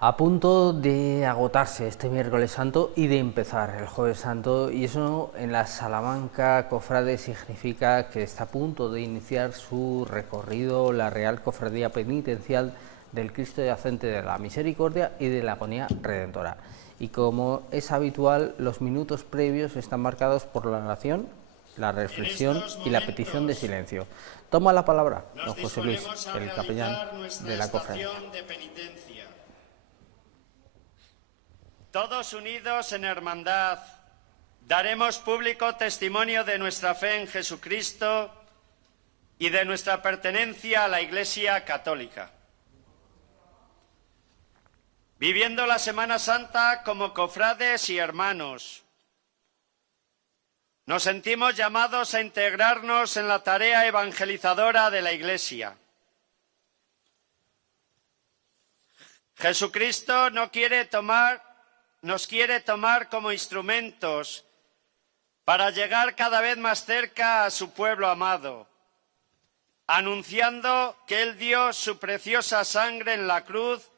A punto de agotarse este miércoles santo y de empezar el jueves santo, y eso en la Salamanca Cofrade significa que está a punto de iniciar su recorrido la Real Cofradía Penitencial del Cristo Yacente de la Misericordia y de la Agonía Redentora. Y como es habitual, los minutos previos están marcados por la oración, la reflexión y la petición de silencio. Toma la palabra don José Luis, el capellán de la cofradía. Todos unidos en hermandad, daremos público testimonio de nuestra fe en Jesucristo y de nuestra pertenencia a la Iglesia Católica. Viviendo la Semana Santa como cofrades y hermanos, nos sentimos llamados a integrarnos en la tarea evangelizadora de la Iglesia. Jesucristo nos quiere tomar como instrumentos para llegar cada vez más cerca a su pueblo amado, anunciando que Él dio su preciosa sangre en la cruz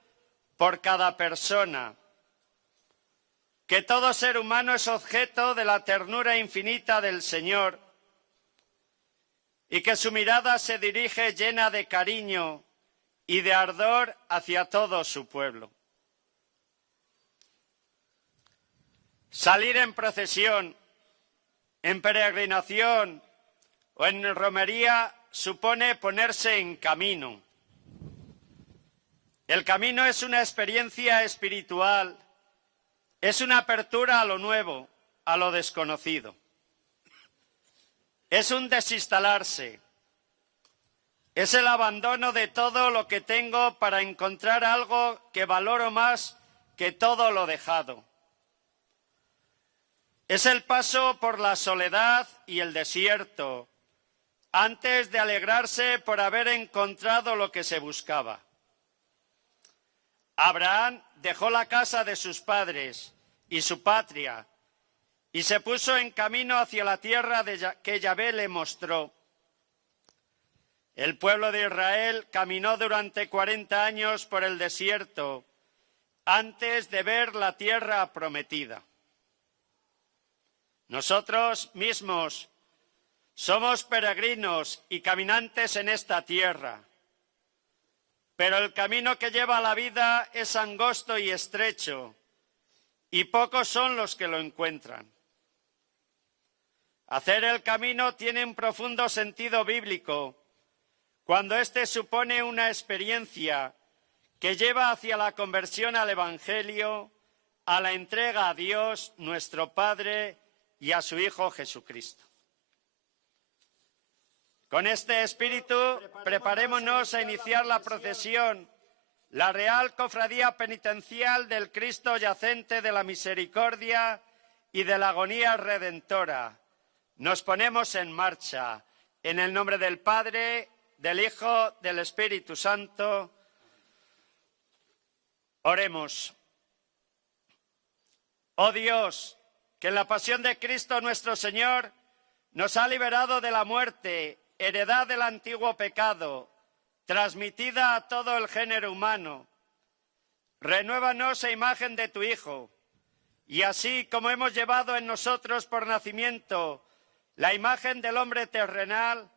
por cada persona, que todo ser humano es objeto de la ternura infinita del Señor y que su mirada se dirige llena de cariño y de ardor hacia todo su pueblo. Salir en procesión, en peregrinación o en romería supone ponerse en camino. El camino es una experiencia espiritual, es una apertura a lo nuevo, a lo desconocido. Es un desinstalarse, es el abandono de todo lo que tengo para encontrar algo que valoro más que todo lo dejado. Es el paso por la soledad y el desierto, antes de alegrarse por haber encontrado lo que se buscaba. Abraham dejó la casa de sus padres y su patria y se puso en camino hacia la tierra que Yahvé le mostró. El pueblo de Israel caminó durante 40 años por el desierto antes de ver la tierra prometida. Nosotros mismos somos peregrinos y caminantes en esta tierra, pero el camino que lleva a la vida es angosto y estrecho, y pocos son los que lo encuentran. Hacer el camino tiene un profundo sentido bíblico, cuando éste supone una experiencia que lleva hacia la conversión al Evangelio, a la entrega a Dios, nuestro Padre, y a su Hijo Jesucristo. Con este espíritu, preparémonos a iniciar la procesión, la Real Cofradía Penitencial del Cristo Yacente de la Misericordia y de la Agonía Redentora. Nos ponemos en marcha, en el nombre del Padre, del Hijo, del Espíritu Santo. Oremos. Oh Dios, que en la pasión de Cristo nuestro Señor nos ha liberado de la muerte, heredad del antiguo pecado, transmitida a todo el género humano. Renuévanos a imagen de tu Hijo, y así como hemos llevado en nosotros por nacimiento la imagen del hombre terrenal,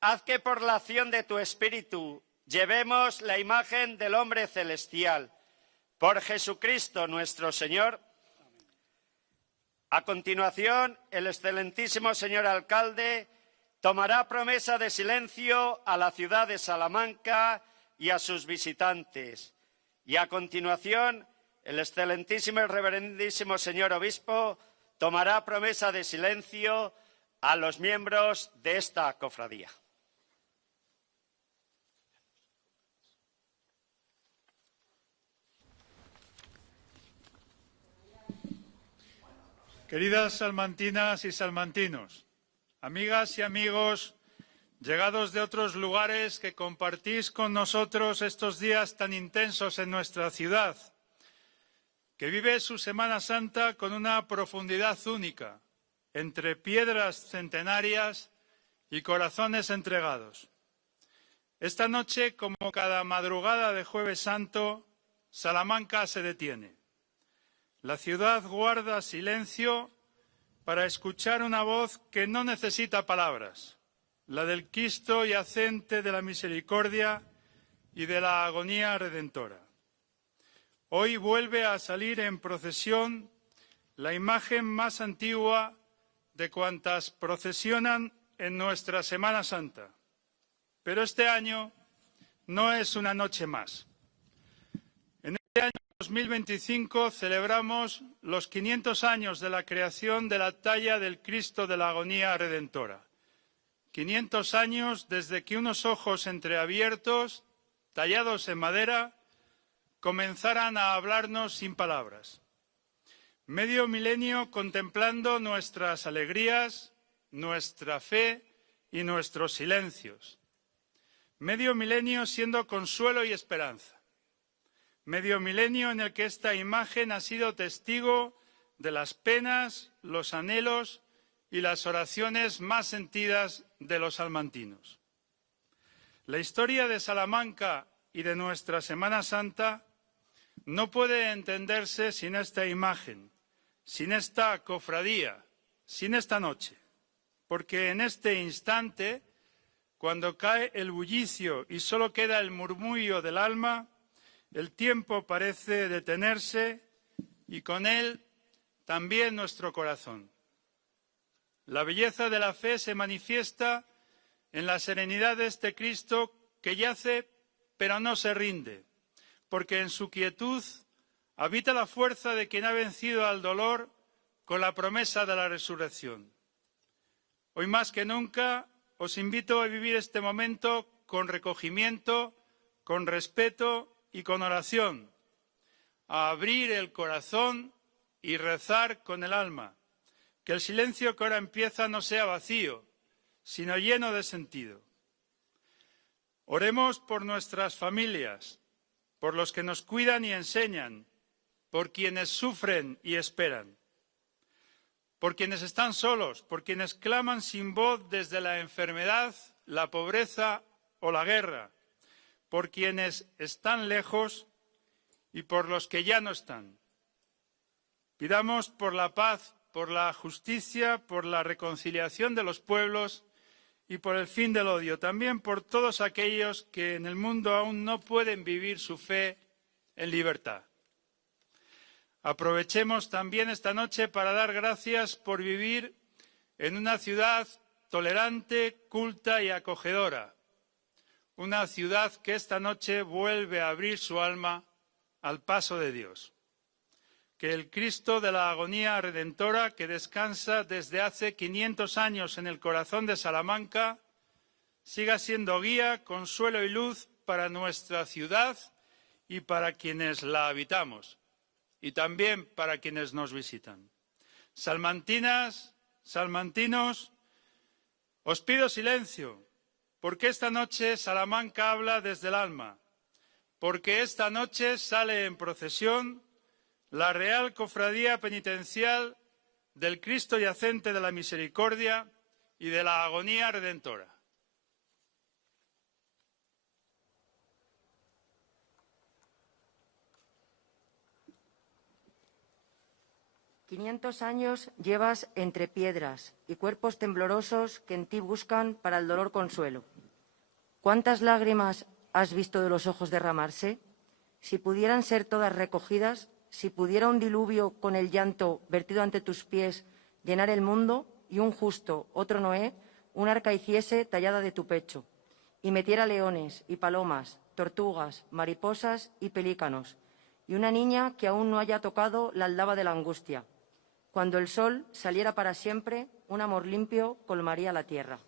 haz que por la acción de tu Espíritu llevemos la imagen del hombre celestial. Por Jesucristo nuestro Señor. A continuación, el excelentísimo señor alcalde tomará promesa de silencio a la ciudad de Salamanca y a sus visitantes. Y a continuación, el excelentísimo y reverendísimo señor obispo tomará promesa de silencio a los miembros de esta cofradía. Queridas salmantinas y salmantinos, amigas y amigos, llegados de otros lugares que compartís con nosotros estos días tan intensos en nuestra ciudad, que vive su Semana Santa con una profundidad única, entre piedras centenarias y corazones entregados. Esta noche, como cada madrugada de Jueves Santo, Salamanca se detiene. La ciudad guarda silencio para escuchar una voz que no necesita palabras, la del Cristo yacente de la misericordia y de la agonía redentora. Hoy vuelve a salir en procesión la imagen más antigua de cuantas procesionan en nuestra Semana Santa. Pero este año no es una noche más. En este año 2025 celebramos los 500 años de la creación de la talla del Cristo de la agonía redentora. 500 años desde que unos ojos entreabiertos, tallados en madera, comenzaran a hablarnos sin palabras. Medio milenio contemplando nuestras alegrías, nuestra fe y nuestros silencios. Medio milenio siendo consuelo y esperanza. Medio milenio en el que esta imagen ha sido testigo de las penas, los anhelos y las oraciones más sentidas de los salmantinos. La historia de Salamanca y de nuestra Semana Santa no puede entenderse sin esta imagen, sin esta cofradía, sin esta noche, porque en este instante, cuando cae el bullicio y solo queda el murmullo del alma, el tiempo parece detenerse y con él también nuestro corazón. La belleza de la fe se manifiesta en la serenidad de este Cristo que yace pero no se rinde, porque en su quietud habita la fuerza de quien ha vencido al dolor con la promesa de la resurrección. Hoy más que nunca os invito a vivir este momento con recogimiento, con respeto y con oración, a abrir el corazón y rezar con el alma, que el silencio que ahora empieza no sea vacío, sino lleno de sentido. Oremos por nuestras familias, por los que nos cuidan y enseñan, por quienes sufren y esperan, por quienes están solos, por quienes claman sin voz desde la enfermedad, la pobreza o la guerra, por quienes están lejos y por los que ya no están. Pidamos por la paz, por la justicia, por la reconciliación de los pueblos y por el fin del odio, también por todos aquellos que en el mundo aún no pueden vivir su fe en libertad. Aprovechemos también esta noche para dar gracias por vivir en una ciudad tolerante, culta y acogedora. Una ciudad que esta noche vuelve a abrir su alma al paso de Dios. Que el Cristo de la agonía redentora, que descansa desde hace 500 años en el corazón de Salamanca, siga siendo guía, consuelo y luz para nuestra ciudad y para quienes la habitamos, y también para quienes nos visitan. Salmantinas, salmantinos, os pido silencio, porque esta noche Salamanca habla desde el alma, porque esta noche sale en procesión la Real Cofradía Penitencial del Cristo Yacente de la Misericordia y de la Agonía Redentora. «500 años llevas entre piedras y cuerpos temblorosos que en ti buscan para el dolor consuelo. ¿Cuántas lágrimas has visto de los ojos derramarse? Si pudieran ser todas recogidas, si pudiera un diluvio con el llanto vertido ante tus pies llenar el mundo y un justo, otro Noé, un arca hiciese tallada de tu pecho y metiera leones y palomas, tortugas, mariposas y pelícanos y una niña que aún no haya tocado la aldaba de la angustia. Cuando el sol saliera para siempre, un amor limpio colmaría la tierra».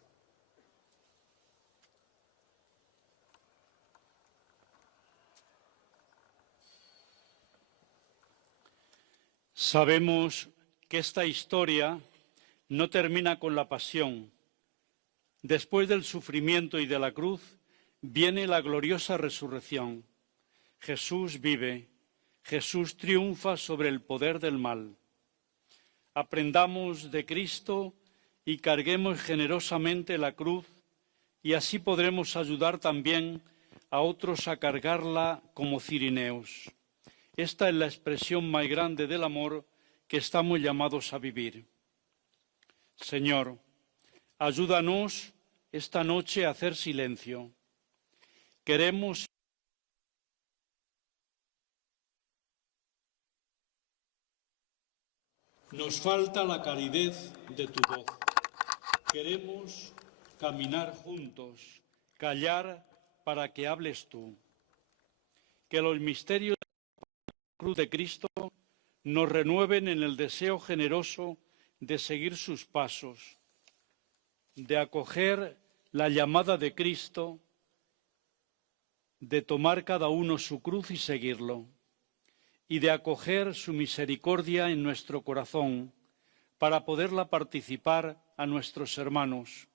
Sabemos que esta historia no termina con la pasión. Después del sufrimiento y de la cruz viene la gloriosa resurrección. Jesús vive, Jesús triunfa sobre el poder del mal. Aprendamos de Cristo y carguemos generosamente la cruz, y así podremos ayudar también a otros a cargarla como cirineos. Esta es la expresión más grande del amor que estamos llamados a vivir. Señor, ayúdanos esta noche a hacer silencio. Queremos Nos falta la calidez de tu voz. Queremos caminar juntos, callar para que hables tú. Que los misterios de la cruz de Cristo nos renueven en el deseo generoso de seguir sus pasos, de acoger la llamada de Cristo, de tomar cada uno su cruz y seguirlo, y de acoger su misericordia en nuestro corazón para poderla participar a nuestros hermanos,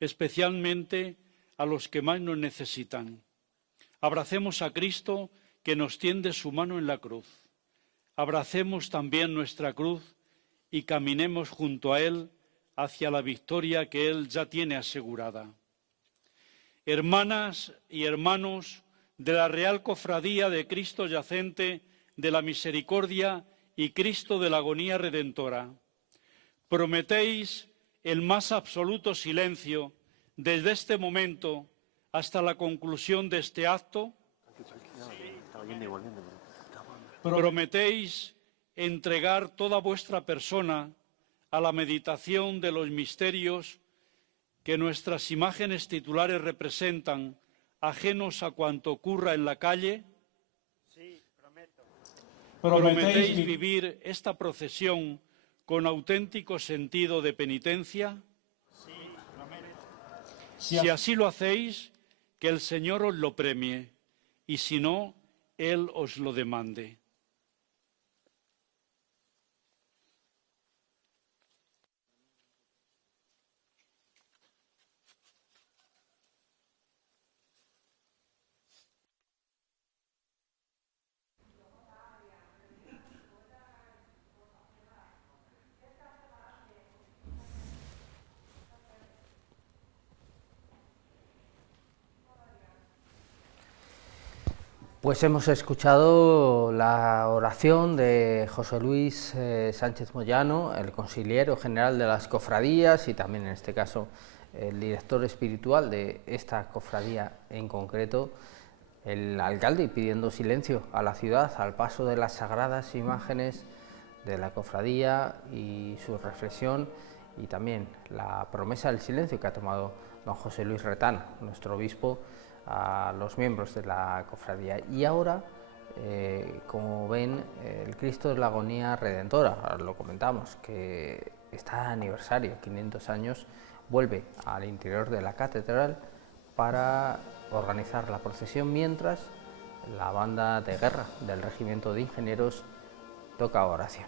especialmente a los que más nos necesitan. Abracemos a Cristo que nos tiende su mano en la cruz. Abracemos también nuestra cruz y caminemos junto a Él hacia la victoria que Él ya tiene asegurada. Hermanas y hermanos de la Real Cofradía de Cristo Yacente de la Misericordia y Cristo de la Agonía Redentora, prometéis el más absoluto silencio desde este momento hasta la conclusión de este acto. Prometéis entregar toda vuestra persona a la meditación de los misterios que nuestras imágenes titulares representan, ajenos a cuanto ocurra en la calle. Sí, prometo. ¿Prometéis vivir esta procesión con auténtico sentido de penitencia? Sí, prometo. Si así lo hacéis, que el Señor os lo premie, y si no, Él os lo demande. Pues hemos escuchado la oración de José Luis Sánchez Moyano, el consiliero general de las cofradías y también en este caso el director espiritual de esta cofradía en concreto, el alcalde, pidiendo silencio a la ciudad al paso de las sagradas imágenes de la cofradía y su reflexión, y también la promesa del silencio que ha tomado don José Luis Retana, nuestro obispo, a los miembros de la cofradía. Y ahora, como ven, el Cristo de la Agonía Redentora, lo comentamos, que está de aniversario, 500 años, vuelve al interior de la catedral para organizar la procesión, mientras la banda de guerra del Regimiento de Ingenieros toca oración.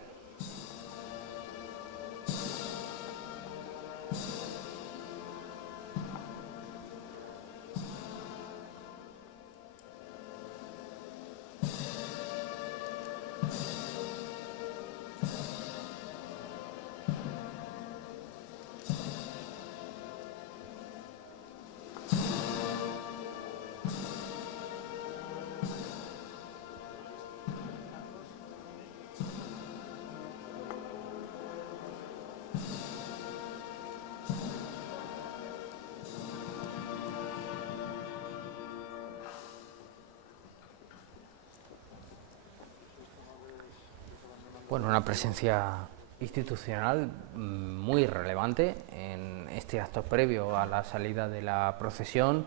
Bueno, una presencia institucional muy relevante en este acto previo a la salida de la procesión.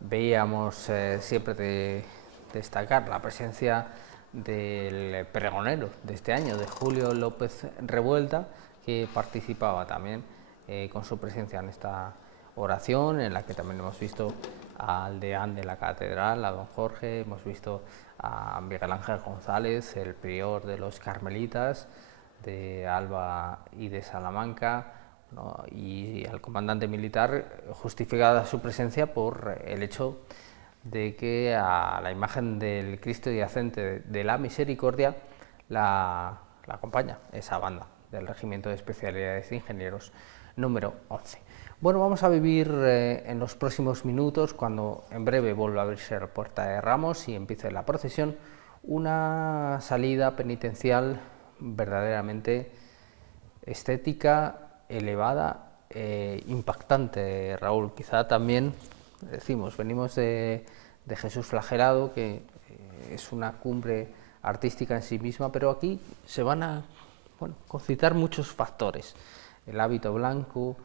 Veíamos siempre destacar la presencia del pregonero de este año, de Julio López Revuelta, que participaba también con su presencia en esta oración, en la que también hemos visto al deán de la catedral, a don Jorge, hemos visto a Miguel Ángel González, el prior de los carmelitas, de Alba y de Salamanca, ¿no? Y al comandante militar, justificada su presencia por el hecho de que a la imagen del Cristo yacente de la Misericordia la acompaña esa banda del Regimiento de Especialidades de Ingenieros número 11. Bueno, vamos a vivir en los próximos minutos, cuando en breve vuelva a abrirse la Puerta de Ramos y empiece la procesión, una salida penitencial verdaderamente estética, elevada, impactante, Raúl. Quizá también, decimos, venimos de Jesús flagelado, que es una cumbre artística en sí misma, pero aquí se van a concitar muchos factores: el hábito blanco,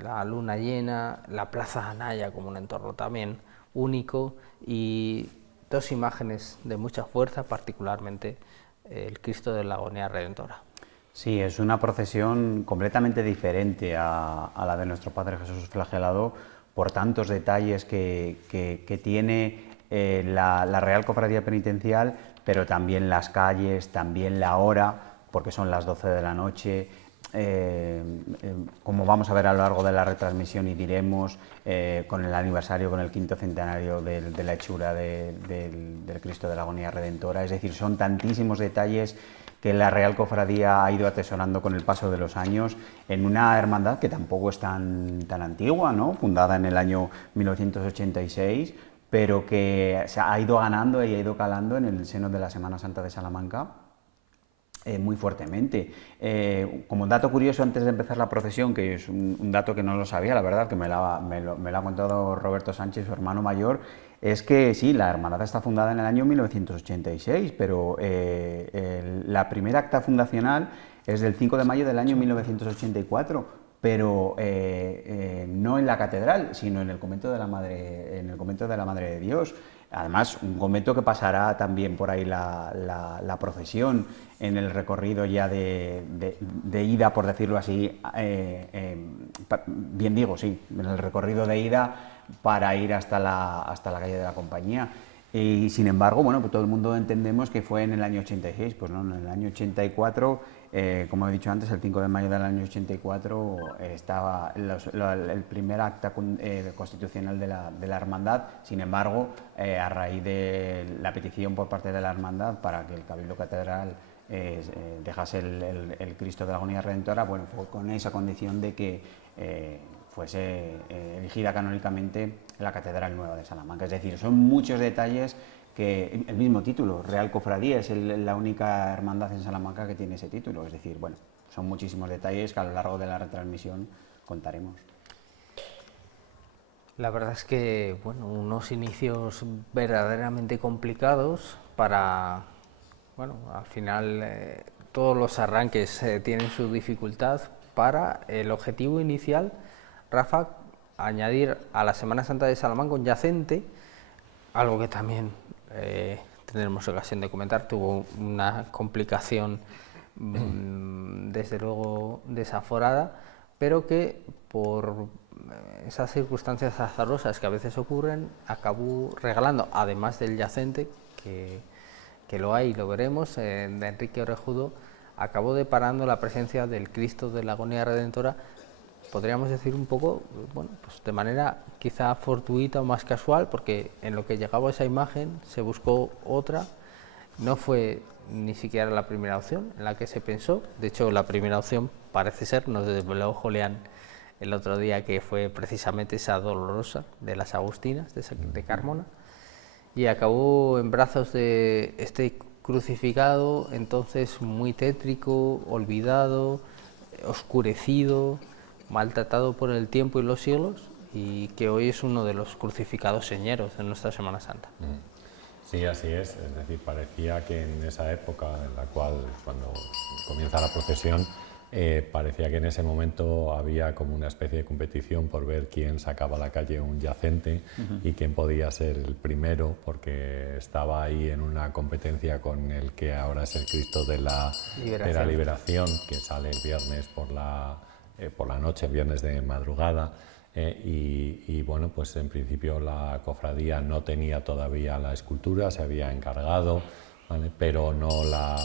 la luna llena, la Plaza Anaya como un entorno también único, y dos imágenes de mucha fuerza, particularmente el Cristo de la Agonía Redentora. Sí, es una procesión completamente diferente a la de nuestro Padre Jesús flagelado, por tantos detalles que tiene la Real Cofradía Penitencial, pero también las calles, también la hora, porque son las 12 de la noche. Como vamos a ver a lo largo de la retransmisión y diremos, con el aniversario, con el 5º centenario de la hechura del Cristo de la Agonía Redentora. Es decir, son tantísimos detalles que la Real Cofradía ha ido atesorando con el paso de los años en una hermandad que tampoco es tan antigua, ¿no? Fundada en el año 1986, pero que se ha ido ganando y ha ido calando en el seno de la Semana Santa de Salamanca muy fuertemente. Como dato curioso, antes de empezar la procesión, que es un dato que no lo sabía, la verdad, que me lo ha contado Roberto Sánchez, su hermano mayor, es que sí, la hermandad está fundada en el año 1986, pero la primera acta fundacional es del 5 de mayo del año 1984, pero no en la catedral, sino en el convento de la Madre de Dios. Además, un convento que pasará también por ahí la procesión en el recorrido ya de ida, por decirlo así, bien digo, sí, en el recorrido de ida para ir hasta la calle de la Compañía. Y sin embargo, bueno, pues todo el mundo entendemos que fue en el año 86, pues no, en el año 84, como he dicho antes, el 5 de mayo del año 84 estaba el primer acta constitucional de la hermandad. Sin embargo, a raíz de la petición por parte de la hermandad para que el Cabildo Catedral dejase el Cristo de la Agonía Redentora, bueno, fue con esa condición de que fuese erigida canónicamente la Catedral Nueva de Salamanca. Es decir, son muchos detalles que el mismo título, Real Cofradía, es la única hermandad en Salamanca que tiene ese título. Es decir, bueno, son muchísimos detalles que a lo largo de la retransmisión contaremos. La verdad es que, bueno, unos inicios verdaderamente complicados para, bueno, al final todos los arranques tienen su dificultad para el objetivo inicial, Rafa, añadir a la Semana Santa de Salamanca un yacente, algo que también tendremos ocasión de comentar, tuvo una complicación desde luego desaforada, pero que por esas circunstancias azarosas que a veces ocurren, acabó regalando, además del yacente, que lo hay y lo veremos, de Enrique Orejudo, acabó deparando la presencia del Cristo de la Agonía Redentora, podríamos decir un poco, bueno, pues de manera quizá fortuita o más casual, porque en lo que llegaba esa imagen se buscó otra, no fue ni siquiera la primera opción en la que se pensó. De hecho, la primera opción parece ser, nos desveló Julián el otro día, que fue precisamente esa Dolorosa de las Agustinas de Carmona, y acabó en brazos de este crucificado, entonces muy tétrico, olvidado, oscurecido, maltratado por el tiempo y los siglos, y que hoy es uno de los crucificados señeros de nuestra Semana Santa. Sí, así es decir, parecía que en esa época en la cual, cuando comienza la procesión, parecía que en ese momento había como una especie de competición por ver quién sacaba a la calle un yacente y quién podía ser el primero, porque estaba ahí en una competencia con el que ahora es el Cristo de la Liberación, que sale el viernes por la noche, viernes de madrugada, y bueno, pues en principio la cofradía no tenía todavía la escultura, se había encargado ¿vale? Pero no la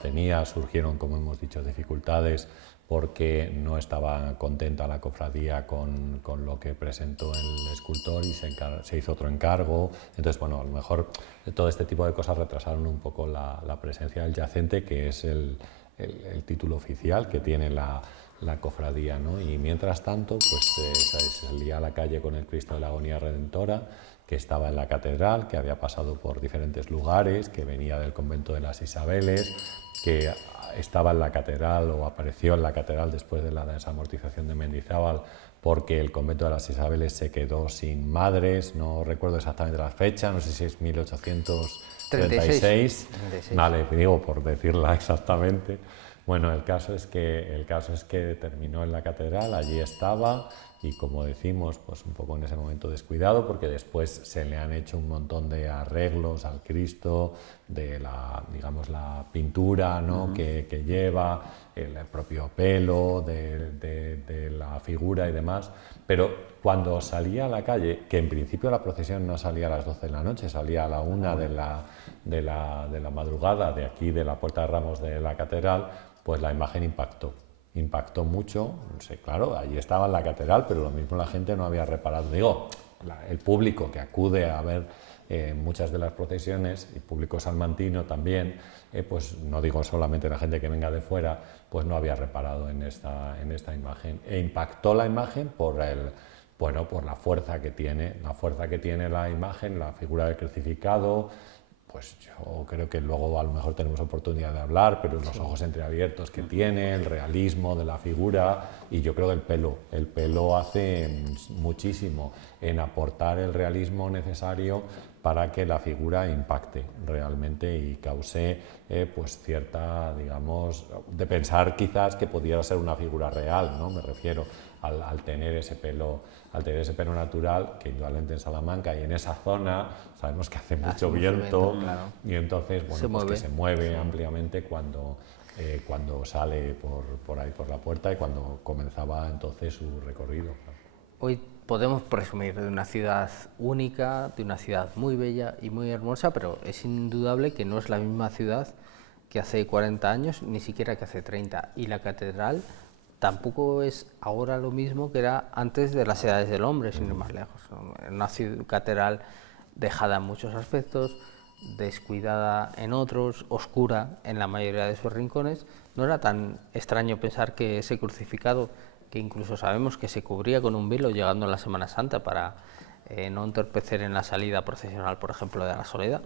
tenía. Surgieron, como hemos dicho, dificultades porque no estaba contenta la cofradía con lo que presentó el escultor y se hizo otro encargo. Entonces, bueno, a lo mejor todo este tipo de cosas retrasaron un poco la presencia del yacente, que es el título oficial que tiene la cofradía, ¿no? Y mientras tanto, pues se salía a la calle con el Cristo de la Agonía Redentora, que estaba en la catedral, que había pasado por diferentes lugares, que venía del convento de las Isabeles, que estaba en la catedral o apareció en la catedral después de la desamortización de Mendizábal, porque el convento de las Isabeles se quedó sin madres, no recuerdo exactamente la fecha, no sé si es 1836. Vale, digo por decirla exactamente. Bueno, el caso es que terminó en la catedral, allí estaba, y como decimos, pues un poco en ese momento descuidado, porque después se le han hecho un montón de arreglos al Cristo, de la pintura, ¿no? que lleva, el propio pelo de la figura y demás. Pero cuando salía a la calle, que en principio la procesión no salía a las 12 de la noche, salía a la 1 de la madrugada de aquí, de la Puerta de Ramos de la catedral, pues la imagen impactó mucho. No sé, claro, allí estaba en la catedral, pero lo mismo la gente no había reparado. Digo, el público que acude a ver muchas de las procesiones, y público salmantino también, pues no digo solamente la gente que venga de fuera, pues no había reparado en esta imagen. E impactó la imagen por la fuerza que tiene, la imagen, la figura del crucificado. Pues yo creo que luego a lo mejor tenemos oportunidad de hablar, pero los ojos entreabiertos que tiene, el realismo de la figura, y yo creo que el pelo hace muchísimo en aportar el realismo necesario para que la figura impacte realmente y cause pues cierta, digamos, de pensar quizás que pudiera ser una figura real, ¿no? Me refiero al tener ese pelo natural, que igualmente en Salamanca y en esa zona sabemos que hace mucho viento, claro. Y entonces, bueno, pues que se mueve ampliamente cuando sale por ahí por la puerta y cuando comenzaba entonces su recorrido. Hoy podemos presumir de una ciudad única, de una ciudad muy bella y muy hermosa, pero es indudable que no es la misma ciudad que hace 40 años, ni siquiera que hace 30, y la catedral tampoco es ahora lo mismo que era antes de las edades del hombre, sin ir más lejos. Una catedral dejada en muchos aspectos, descuidada en otros, oscura en la mayoría de sus rincones. No era tan extraño pensar que ese crucificado, que incluso sabemos que se cubría con un velo llegando a la Semana Santa para no entorpecer en la salida procesional, por ejemplo, de la Soledad,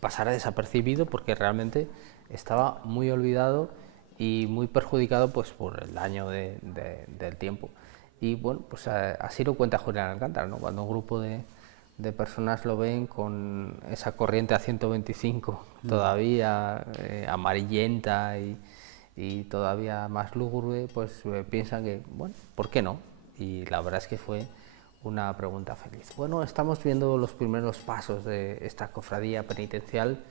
pasara desapercibido porque realmente estaba muy olvidado y muy perjudicado pues por el daño del tiempo. Y bueno, pues así lo cuenta Julián Alcántara, ¿no? Cuando un grupo de personas lo ven con esa corriente a 125 todavía amarillenta y todavía más lúgubre, pues piensan que, bueno, ¿por qué no? Y la verdad es que fue una pregunta feliz. Bueno, estamos viendo los primeros pasos de esta cofradía penitencial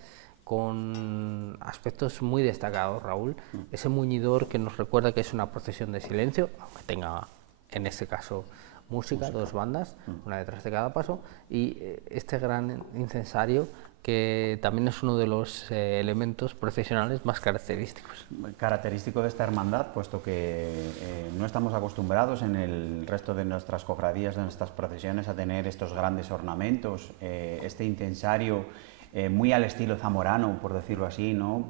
con aspectos muy destacados, Raúl. Ese muñidor que nos recuerda que es una procesión de silencio, aunque tenga en este caso música, dos bandas, una detrás de cada paso, y este gran incensario que también es uno de los elementos procesionales más característicos. Característico de esta hermandad, puesto que no estamos acostumbrados en el resto de nuestras cofradías, de nuestras procesiones, a tener estos grandes ornamentos, este incensario muy al estilo zamorano, por decirlo así, ¿no?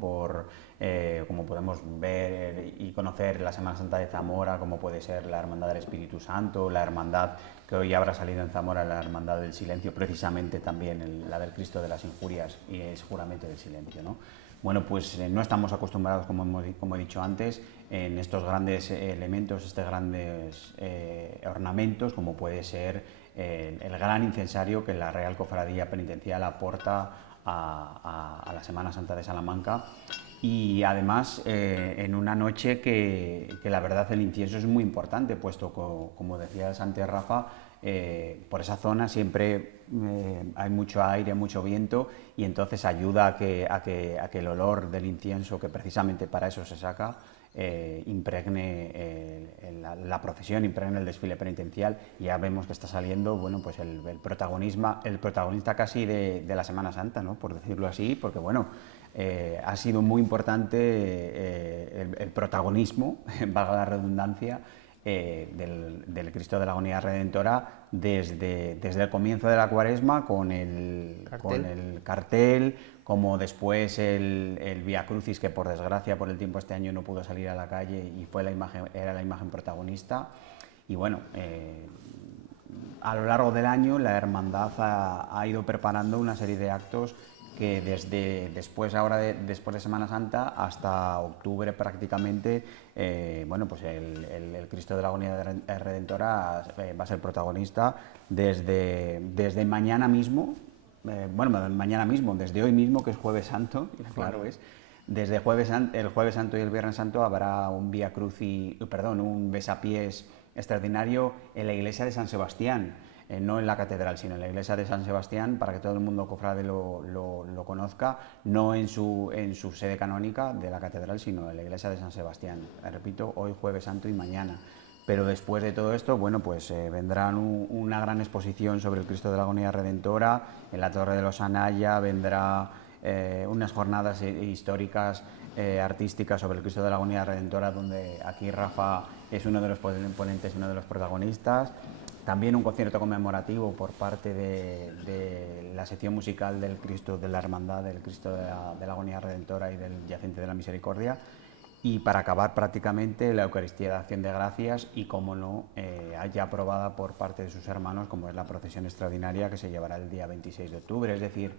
Como podemos ver y conocer la Semana Santa de Zamora, como puede ser la Hermandad del Espíritu Santo, la hermandad que hoy habrá salido en Zamora, la Hermandad del Silencio, precisamente también la del Cristo de las Injurias y el juramento del silencio, ¿no? Bueno, pues no estamos acostumbrados, como he dicho antes, en estos grandes elementos, estos grandes ornamentos, como puede ser el gran incensario que la Real Cofradía Penitencial aporta a la Semana Santa de Salamanca, y además en una noche que la verdad el incienso es muy importante, puesto como decías antes, Rafa, por esa zona siempre hay mucho aire, mucho viento, y entonces ayuda a que el olor del incienso, que precisamente para eso se saca, impregne la procesión, impregne el desfile penitencial. Y ya vemos que está saliendo, bueno, pues el protagonista casi de la Semana Santa, ¿no?, por decirlo así, porque bueno, ha sido muy importante el protagonismo, valga la redundancia, del Cristo de la Agonía Redentora desde el comienzo de la Cuaresma, con el cartel, como después el Vía Crucis, que por desgracia por el tiempo este año no pudo salir a la calle y era la imagen protagonista. Y bueno, a lo largo del año la hermandad ha ido preparando una serie de actos que después de Semana Santa hasta octubre prácticamente, bueno, pues el Cristo de la Agonía Redentora va a ser protagonista desde mañana mismo, desde hoy mismo, que es Jueves Santo, claro es. Desde el Jueves Santo y el Viernes Santo habrá un un besapiés extraordinario en la iglesia de San Sebastián. No en la catedral, sino en la iglesia de San Sebastián, para que todo el mundo cofrade lo conozca, no en su sede canónica de la catedral, sino en la iglesia de San Sebastián. Repito, hoy Jueves Santo y mañana. Pero después de todo esto, bueno, pues vendrán una gran exposición sobre el Cristo de la Agonía Redentora. En la Torre de los Anaya vendrá unas jornadas históricas, artísticas sobre el Cristo de la Agonía Redentora, donde aquí Rafa es uno de los ponentes, uno de los protagonistas. También un concierto conmemorativo por parte de la sección musical del Cristo de la Hermandad, del Cristo de la Agonía Redentora y del Yacente de la Misericordia. Y para acabar prácticamente la Eucaristía de Acción de Gracias y, como no, ya aprobada por parte de sus hermanos, como es la procesión extraordinaria que se llevará el día 26 de octubre. Es decir,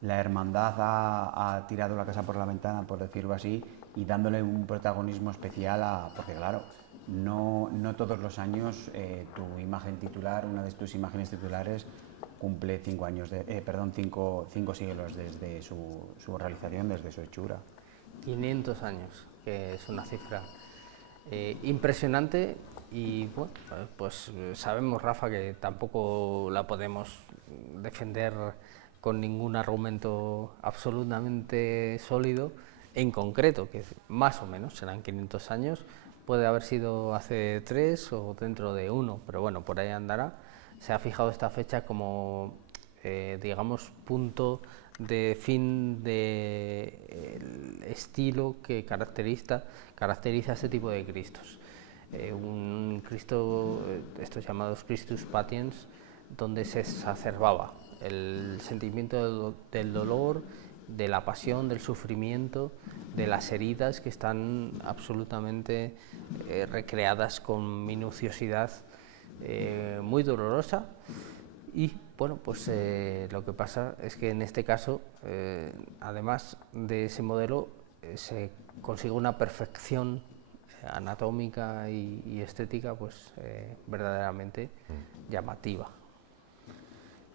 la hermandad ha tirado la casa por la ventana, por decirlo así, y dándole un protagonismo especial porque claro, no todos los años tu imagen titular, una de tus imágenes titulares, cumple 5 siglos desde su realización, desde su hechura. 500 años, que es una cifra impresionante. Y bueno, pues sabemos, Rafa, que tampoco la podemos defender con ningún argumento absolutamente sólido, en concreto, que más o menos serán 500 años. Puede haber sido hace 3 o dentro de 1, pero bueno, por ahí andará. Se ha fijado esta fecha como, digamos, punto de fin del estilo que caracteriza este tipo de Cristos. Un Cristo, estos llamados Christus Patiens, donde se exacerbaba el sentimiento del dolor, de la pasión, del sufrimiento, de las heridas, que están absolutamente recreadas con minuciosidad muy dolorosa. Y bueno, pues lo que pasa es que en este caso, además de ese modelo, se consigue una perfección anatómica y estética pues verdaderamente llamativa.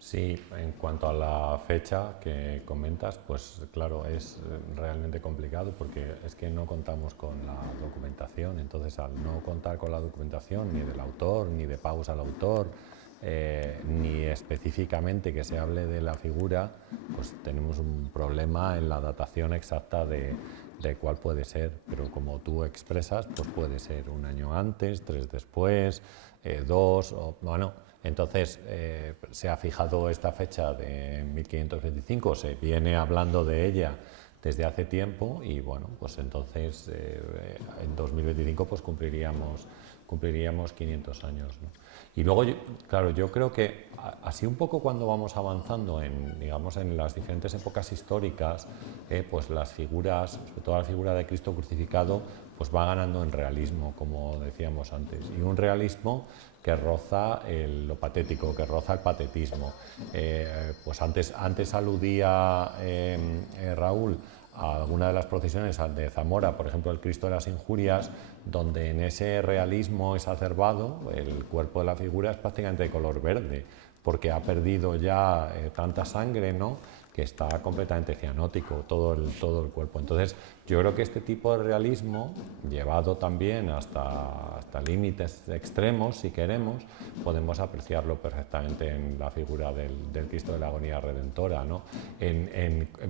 Sí, en cuanto a la fecha que comentas, pues claro, es realmente complicado porque es que no contamos con la documentación. Entonces, al no contar con la documentación ni del autor, ni de pagos al autor, ni específicamente que se hable de la figura, pues tenemos un problema en la datación exacta de cuál puede ser. Pero como tú expresas, pues puede ser 1 año antes, 3 después, 2, o bueno. Entonces, se ha fijado esta fecha de 1525, se viene hablando de ella desde hace tiempo y bueno, pues entonces en 2025 pues cumpliríamos 500 años, ¿no? Y luego, claro, yo creo que así un poco cuando vamos avanzando en las diferentes épocas históricas, pues las figuras, sobre todo la figura de Cristo crucificado, pues va ganando en realismo, como decíamos antes, y un realismo que roza lo patético, que roza el patetismo. Pues antes aludía Raúl a alguna de las procesiones de Zamora, por ejemplo el Cristo de las Injurias, donde en ese realismo exacerbado el cuerpo de la figura es prácticamente de color verde, porque ha perdido ya tanta sangre, ¿no? que está completamente cianótico, todo el cuerpo. Entonces, yo creo que este tipo de realismo, llevado también hasta límites extremos, si queremos, podemos apreciarlo perfectamente en la figura del Cristo de la Agonía Redentora, ¿no?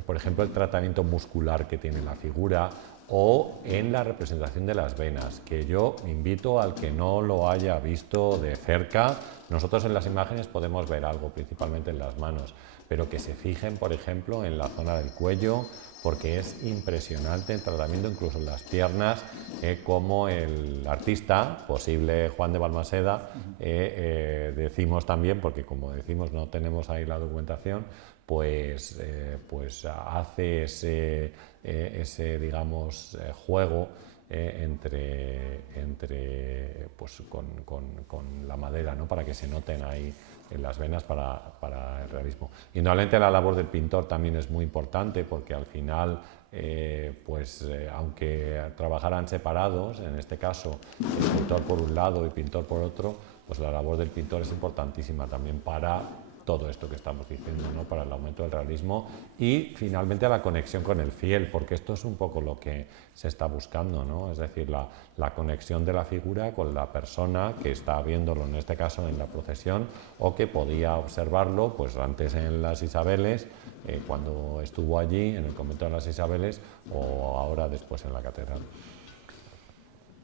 Por ejemplo, el tratamiento muscular que tiene la figura, o en la representación de las venas, que yo invito al que no lo haya visto de cerca. Nosotros en las imágenes podemos ver algo, principalmente en las manos, pero que se fijen, por ejemplo, en la zona del cuello, porque es impresionante el tratamiento, incluso en las piernas, como el artista, posible Juan de Balmaseda, decimos también, porque como decimos no tenemos ahí la documentación, pues hace ese digamos, juego pues, con la madera, ¿no? Para que se noten ahí en las venas para el realismo. Indudablemente la labor del pintor también es muy importante, porque al final, aunque trabajaran separados, en este caso el pintor por un lado y pintor por otro, pues la labor del pintor es importantísima también para todo esto que estamos diciendo, ¿no? Para el aumento del realismo y finalmente la conexión con el fiel, porque esto es un poco lo que se está buscando, ¿no? Es decir, la conexión de la figura con la persona que está viéndolo, en este caso en la procesión, o que podía observarlo pues antes en las Isabeles, cuando estuvo allí en el convento de las Isabeles, o ahora después en la catedral.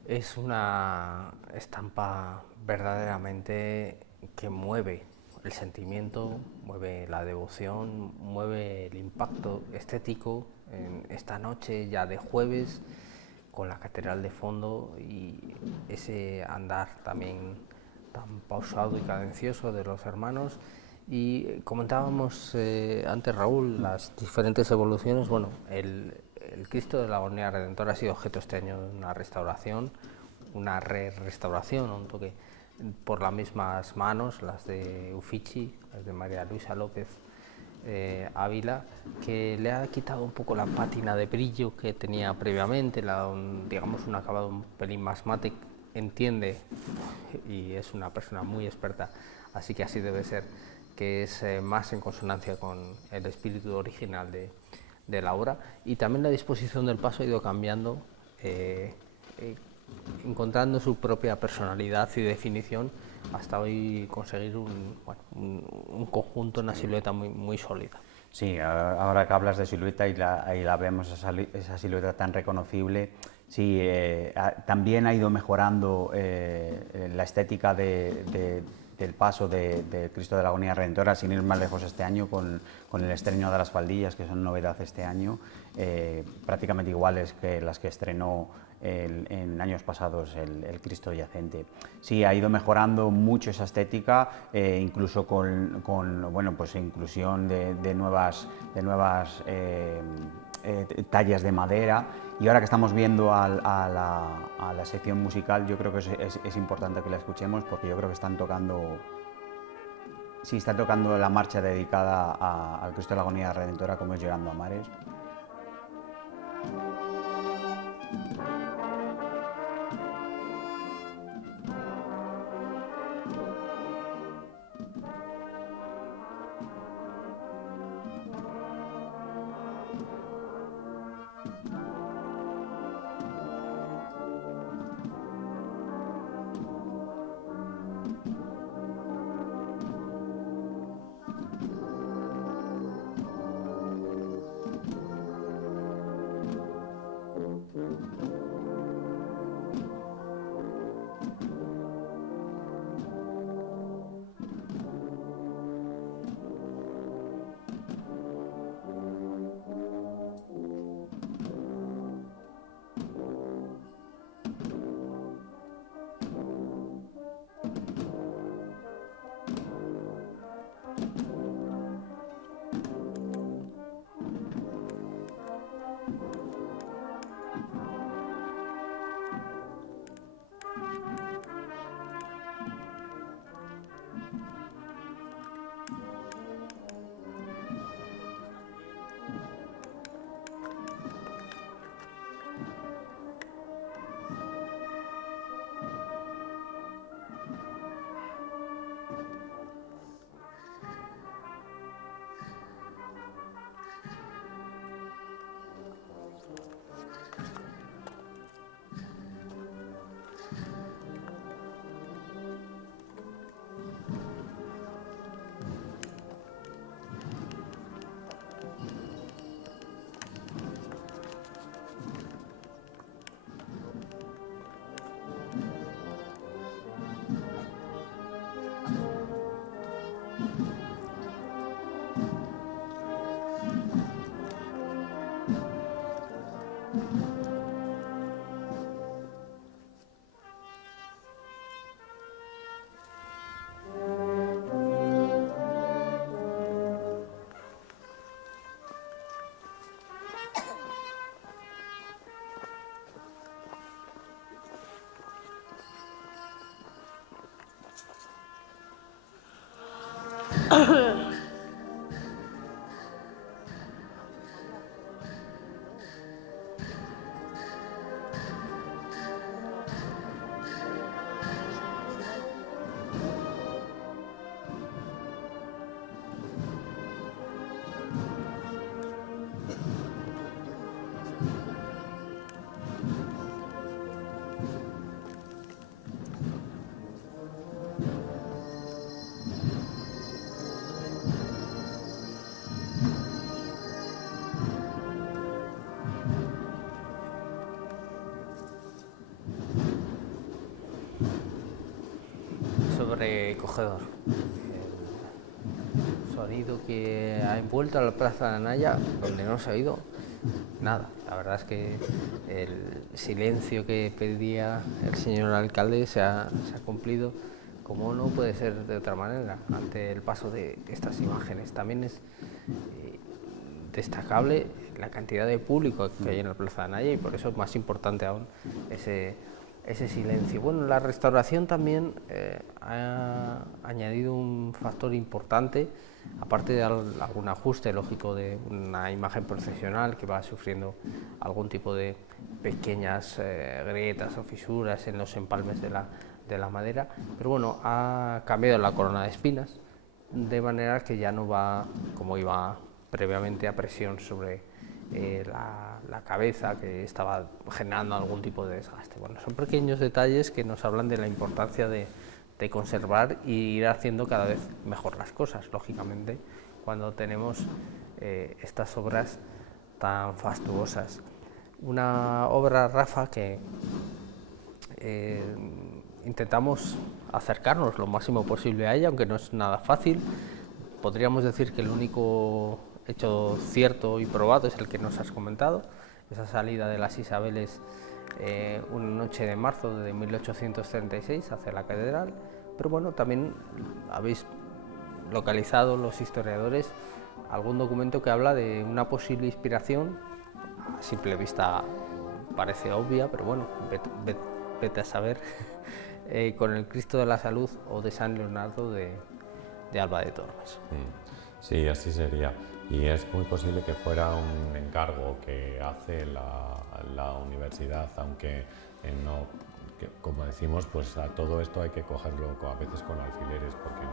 Es una estampa verdaderamente que mueve el sentimiento, mueve la devoción, mueve el impacto estético en esta noche ya de jueves, con la catedral de fondo y ese andar también tan pausado y cadencioso de los hermanos. Y comentábamos antes, Raúl, las diferentes evoluciones. Bueno, el Cristo de la Agonía Redentora ha sido objeto este año de una restauración, una restauración, un toque por las mismas manos, las de Uffizi, las de María Luisa López Ávila, que le ha quitado un poco la pátina de brillo que tenía previamente, digamos un acabado un pelín más mate, entiende, y es una persona muy experta, así que así debe ser, que es más en consonancia con el espíritu original de la obra, y también la disposición del paso ha ido cambiando, encontrando su propia personalidad y definición, hasta hoy conseguir un conjunto, una silueta muy sólida. Sí, ahora que hablas de silueta y la vemos, esa silueta tan reconocible, sí, también ha ido mejorando la estética del paso de Cristo de la Agonía Redentora, sin ir más lejos este año con el estreno de las faldillas, que son novedad este año, prácticamente iguales que las que estrenó en años pasados el Cristo yacente. Sí, ha ido mejorando mucho esa estética, incluso con bueno, pues inclusión de nuevas tallas de madera, y ahora que estamos viendo a la sección musical, yo creo que es importante que la escuchemos, porque yo creo que están tocando la marcha dedicada al Cristo de la Agonía Redentora, como es Llorando a Mares. Sobrecogedor. El sonido que ha envuelto a la Plaza de Anaya, donde no se ha oído nada. La verdad es que el silencio que pedía el señor alcalde se ha cumplido, como no puede ser de otra manera, ante el paso de estas imágenes. También es destacable la cantidad de público que hay en la Plaza de Anaya, y por eso es más importante aún ese silencio. Bueno, la restauración también ha añadido un factor importante, aparte de algún ajuste lógico de una imagen procesional que va sufriendo algún tipo de pequeñas grietas o fisuras en los empalmes de la madera, pero bueno, ha cambiado la corona de espinas, de manera que ya no va como iba previamente a presión sobre la cabeza, que estaba generando algún tipo de desgaste. Bueno, son pequeños detalles que nos hablan de la importancia de conservar y ir haciendo cada vez mejor las cosas, lógicamente, cuando tenemos estas obras tan fastuosas. Una obra, Rafa, que intentamos acercarnos lo máximo posible a ella, aunque no es nada fácil. Podríamos decir que el único hecho cierto y probado es el que nos has comentado, esa salida de las Isabeles una noche de marzo de 1836 hacia la catedral, pero bueno, también habéis localizado los historiadores algún documento que habla de una posible inspiración, a simple vista parece obvia, pero bueno, vete a saber, con el Cristo de la Salud o de San Leonardo de Alba de Tormes. Sí, así sería. Y es muy posible que fuera un encargo que hace la universidad, aunque como decimos, pues a todo esto hay que cogerlo a veces con alfileres, porque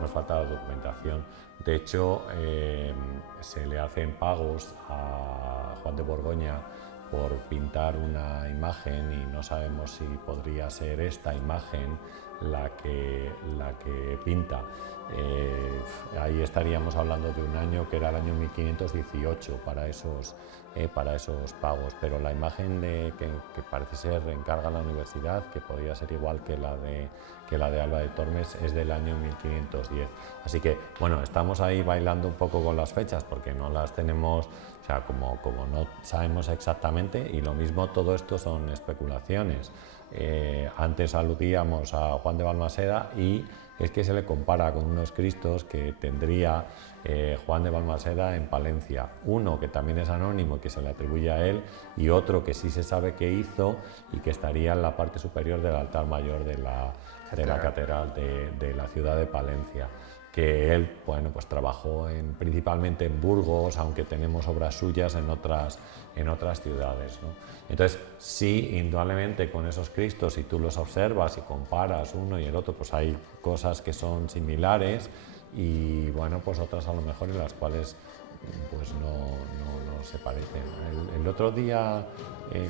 nos falta la documentación. De hecho, se le hacen pagos a Juan de Borgoña por pintar una imagen, y no sabemos si podría ser esta imagen la que pinta. Ahí estaríamos hablando de un año que era el año 1518 para esos pagos, pero la imagen que parece ser encarga la universidad, que podría ser igual que la de Alba de Tormes, es del año 1510. Así que bueno, estamos ahí bailando un poco con las fechas porque no las tenemos, o sea, como no sabemos exactamente, y lo mismo todo esto son especulaciones. Antes aludíamos a Juan de Balmaseda, y es que se le compara con unos Cristos que tendría Juan de Balmaseda en Palencia, uno que también es anónimo y que se le atribuye a él, y otro que sí se sabe que hizo y que estaría en la parte superior del altar mayor de la catedral de la ciudad de Palencia, que él, bueno, pues trabajó principalmente en Burgos, aunque tenemos obras suyas en otras ciudades, ¿no? Entonces, sí, indudablemente con esos Cristos, si tú los observas y comparas uno y el otro, pues hay cosas que son similares, y bueno, pues otras a lo mejor en las cuales pues no se parecen. El otro día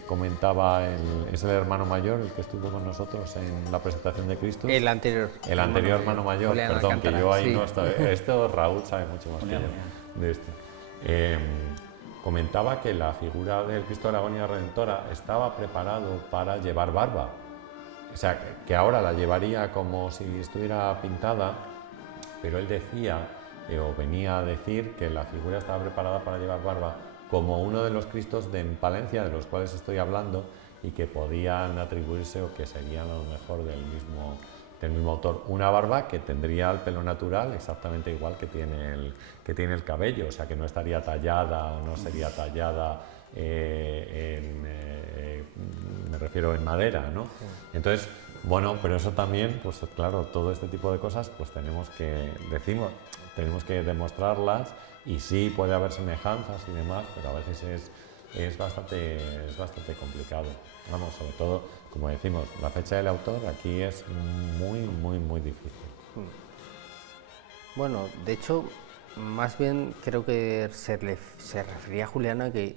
comentaba, es el hermano mayor el que estuvo con nosotros en la presentación de Cristo. El anterior hermano mayor, Julián perdón, Alcántara, que yo ahí sí. no estaba. Esto Raúl sabe mucho más que yo de esto. Comentaba que la figura del Cristo de la Agonía Redentora estaba preparado para llevar barba, o sea, que ahora la llevaría como si estuviera pintada, pero él decía, o venía a decir, que la figura estaba preparada para llevar barba, como uno de los Cristos de Palencia, de los cuales estoy hablando, y que podían atribuirse o que serían a lo mejor del mismo autor. Una barba que tendría el pelo natural exactamente igual que tiene el cabello, o sea, que no estaría tallada, no sería tallada me refiero en madera, ¿no? Entonces, Bueno, pero eso también, pues claro, todo este tipo de cosas, pues tenemos que demostrarlas, y sí puede haber semejanzas y demás, pero a veces es bastante complicado. Vamos, sobre todo, como decimos, la fecha del autor aquí es muy difícil. Bueno, de hecho, más bien creo que se refería a Juliana que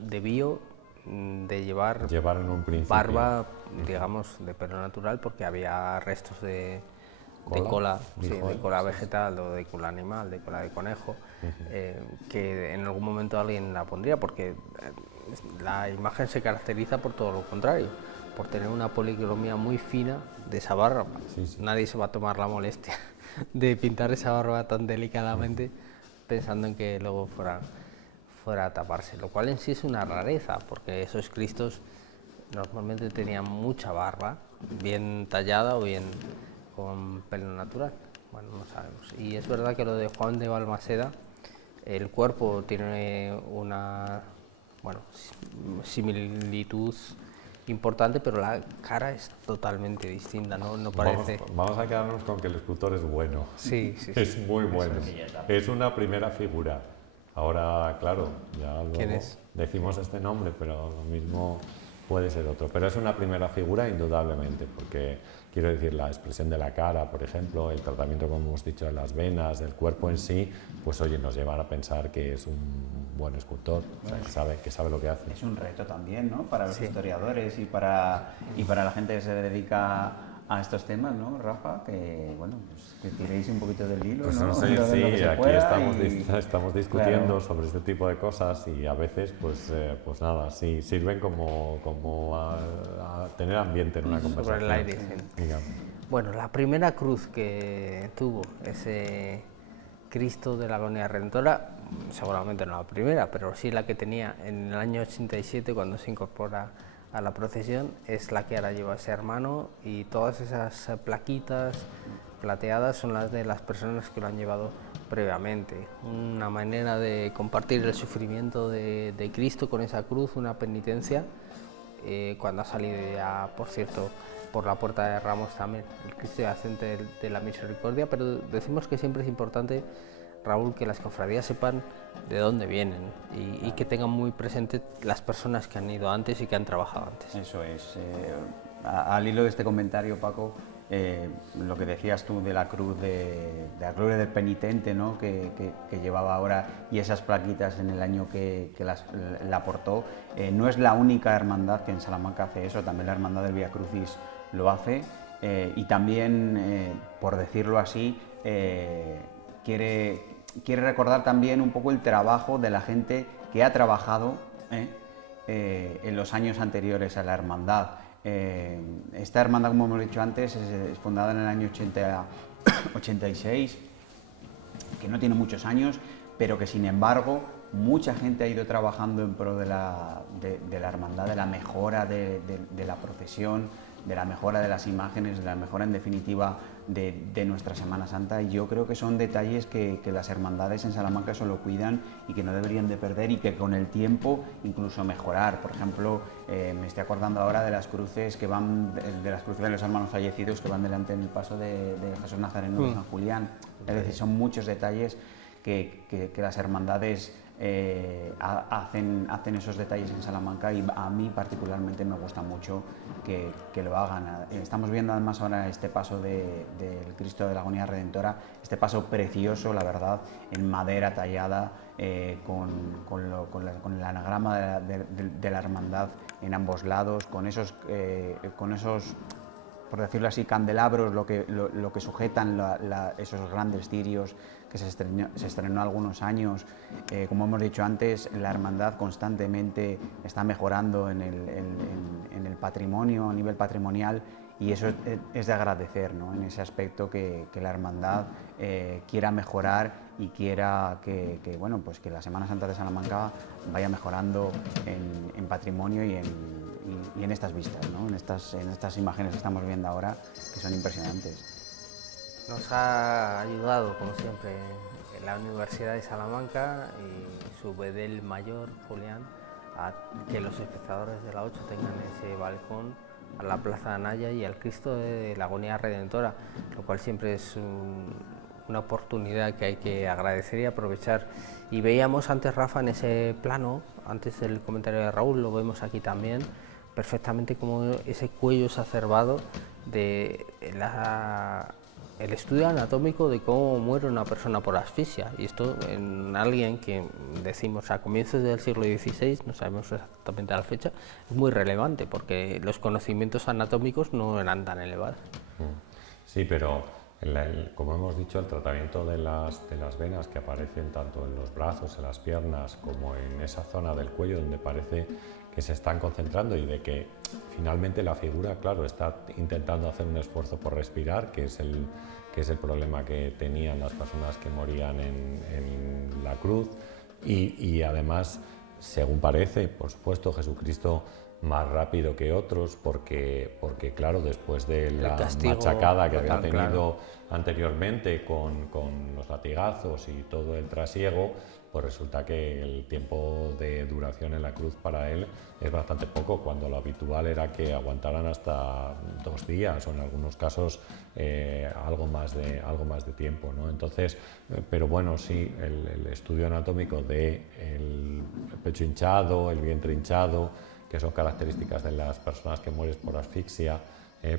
debió de llevar en un principio barba, digamos, de pelo natural, porque había restos de cola, de cola vegetal o de cola animal, de cola de conejo, que en algún momento alguien la pondría, porque la imagen se caracteriza por todo lo contrario, por tener una policromía muy fina de esa barba. Nadie se va a tomar la molestia de pintar esa barba tan delicadamente pensando en que luego fuera a taparse, lo cual en sí es una rareza, porque esos Cristos normalmente tenían mucha barba, bien tallada o bien con pelo natural. Bueno, no sabemos. Y es verdad que lo de Juan de Balmaseda, el cuerpo tiene una similitud importante, pero la cara es totalmente distinta, no parece... Vamos a quedarnos con que el escultor es bueno. Sí. Es muy bueno. Es una primera figura. Ahora, claro, ya luego ¿Quién es? decimos este nombre, pero lo mismo puede ser otro. Pero es una primera figura indudablemente, porque quiero decir, la expresión de la cara, por ejemplo, el tratamiento, como hemos dicho, de las venas, del cuerpo en sí, pues oye, nos llevan a pensar que es un buen escultor, o sea, que sabe lo que hace. Es un reto también, ¿no?, para los historiadores y para la gente que se dedica a estos temas, ¿no, Rafa? Que, bueno, pues que tiréis un poquito del hilo, pues ¿no? No sé, sí, aquí estamos discutiendo claro, sobre este tipo de cosas, y a veces, pues nada, sí, sirven como a tener ambiente en una conversación. Sobre el aire, sí. Bueno, la primera cruz que tuvo ese Cristo de la Agonía Redentora, seguramente no la primera, pero sí la que tenía en el año 87 cuando se incorpora a la procesión, es la que ahora lleva ese hermano, y todas esas plaquitas plateadas son las de las personas que lo han llevado previamente. Una manera de compartir el sufrimiento de Cristo con esa cruz, una penitencia, cuando ha salido ya, por cierto, por la puerta de Ramos también, el Cristo yacente de la Misericordia, pero decimos que siempre es importante, Raúl, que las cofradías sepan de dónde vienen y que tengan muy presente las personas que han ido antes y que han trabajado antes. Eso es. Al hilo de este comentario, Paco, lo que decías tú de la cruz de la gloria del penitente, ¿no?, que llevaba ahora, y esas plaquitas en el año que la aportó, no es la única hermandad que en Salamanca hace eso, también la hermandad del Vía Crucis lo hace, y también, por decirlo así, quiere recordar también un poco el trabajo de la gente que ha trabajado en los años anteriores a la hermandad. Esta hermandad, como hemos dicho antes, es fundada en el año 86, que no tiene muchos años, pero que sin embargo mucha gente ha ido trabajando en pro de la hermandad, de la mejora de la procesión, de la mejora de las imágenes, de la mejora en definitiva de nuestra Semana Santa, y yo creo que son detalles que las hermandades en Salamanca solo cuidan y que no deberían de perder, y que con el tiempo incluso mejorar. Por ejemplo, me estoy acordando ahora de las cruces que van, de las cruces de los hermanos fallecidos que van delante en el paso de Jesús Nazareno de San Julián. Es decir, son muchos detalles que las hermandades hacen esos detalles en Salamanca, y a mí particularmente me gusta mucho que lo hagan. Estamos viendo además ahora este paso del Cristo de la Agonía Redentora, este paso precioso, la verdad, en madera tallada, con el anagrama de la hermandad en ambos lados, con esos por decirlo así, candelabros, lo que sujetan esos grandes cirios, que se estrenó algunos años. Como hemos dicho antes, la hermandad constantemente está mejorando en el patrimonio, a nivel patrimonial, y eso es de agradecer, ¿no?, en ese aspecto, que la hermandad quiera mejorar y quiera que la Semana Santa de Salamanca vaya mejorando en patrimonio y en estas vistas, ¿no?, en estas imágenes que estamos viendo ahora, que son impresionantes. Nos ha ayudado, como siempre, la Universidad de Salamanca y su bedel mayor, Julián, a que los espectadores de la 8 tengan ese balcón a la Plaza de Anaya y al Cristo de la Agonía Redentora, lo cual siempre es una oportunidad que hay que agradecer y aprovechar. Y veíamos antes, Rafa, en ese plano, antes del comentario de Raúl, lo vemos aquí también, perfectamente como ese cuello exacerbado de el estudio anatómico de cómo muere una persona por asfixia, y esto en alguien que decimos a comienzos del siglo XVI, no sabemos exactamente la fecha, es muy relevante porque los conocimientos anatómicos no eran tan elevados. Sí, pero como hemos dicho, el tratamiento de las venas que aparecen tanto en los brazos, en las piernas, como en esa zona del cuello donde parece que se están concentrando y de que finalmente la figura, claro, está intentando hacer un esfuerzo por respirar, que es el problema que tenían las personas que morían en la cruz, y además, según parece, por supuesto, Jesucristo más rápido que otros, porque claro, después de la machacada que había tenido anteriormente con los latigazos y todo el trasiego, pues resulta que el tiempo de duración en la cruz para él es bastante poco, cuando lo habitual era que aguantaran hasta 2 días o en algunos casos algo más de tiempo, ¿no? Entonces, pero bueno, sí, el estudio anatómico del pecho hinchado, el vientre hinchado, que son características de las personas que mueren por asfixia,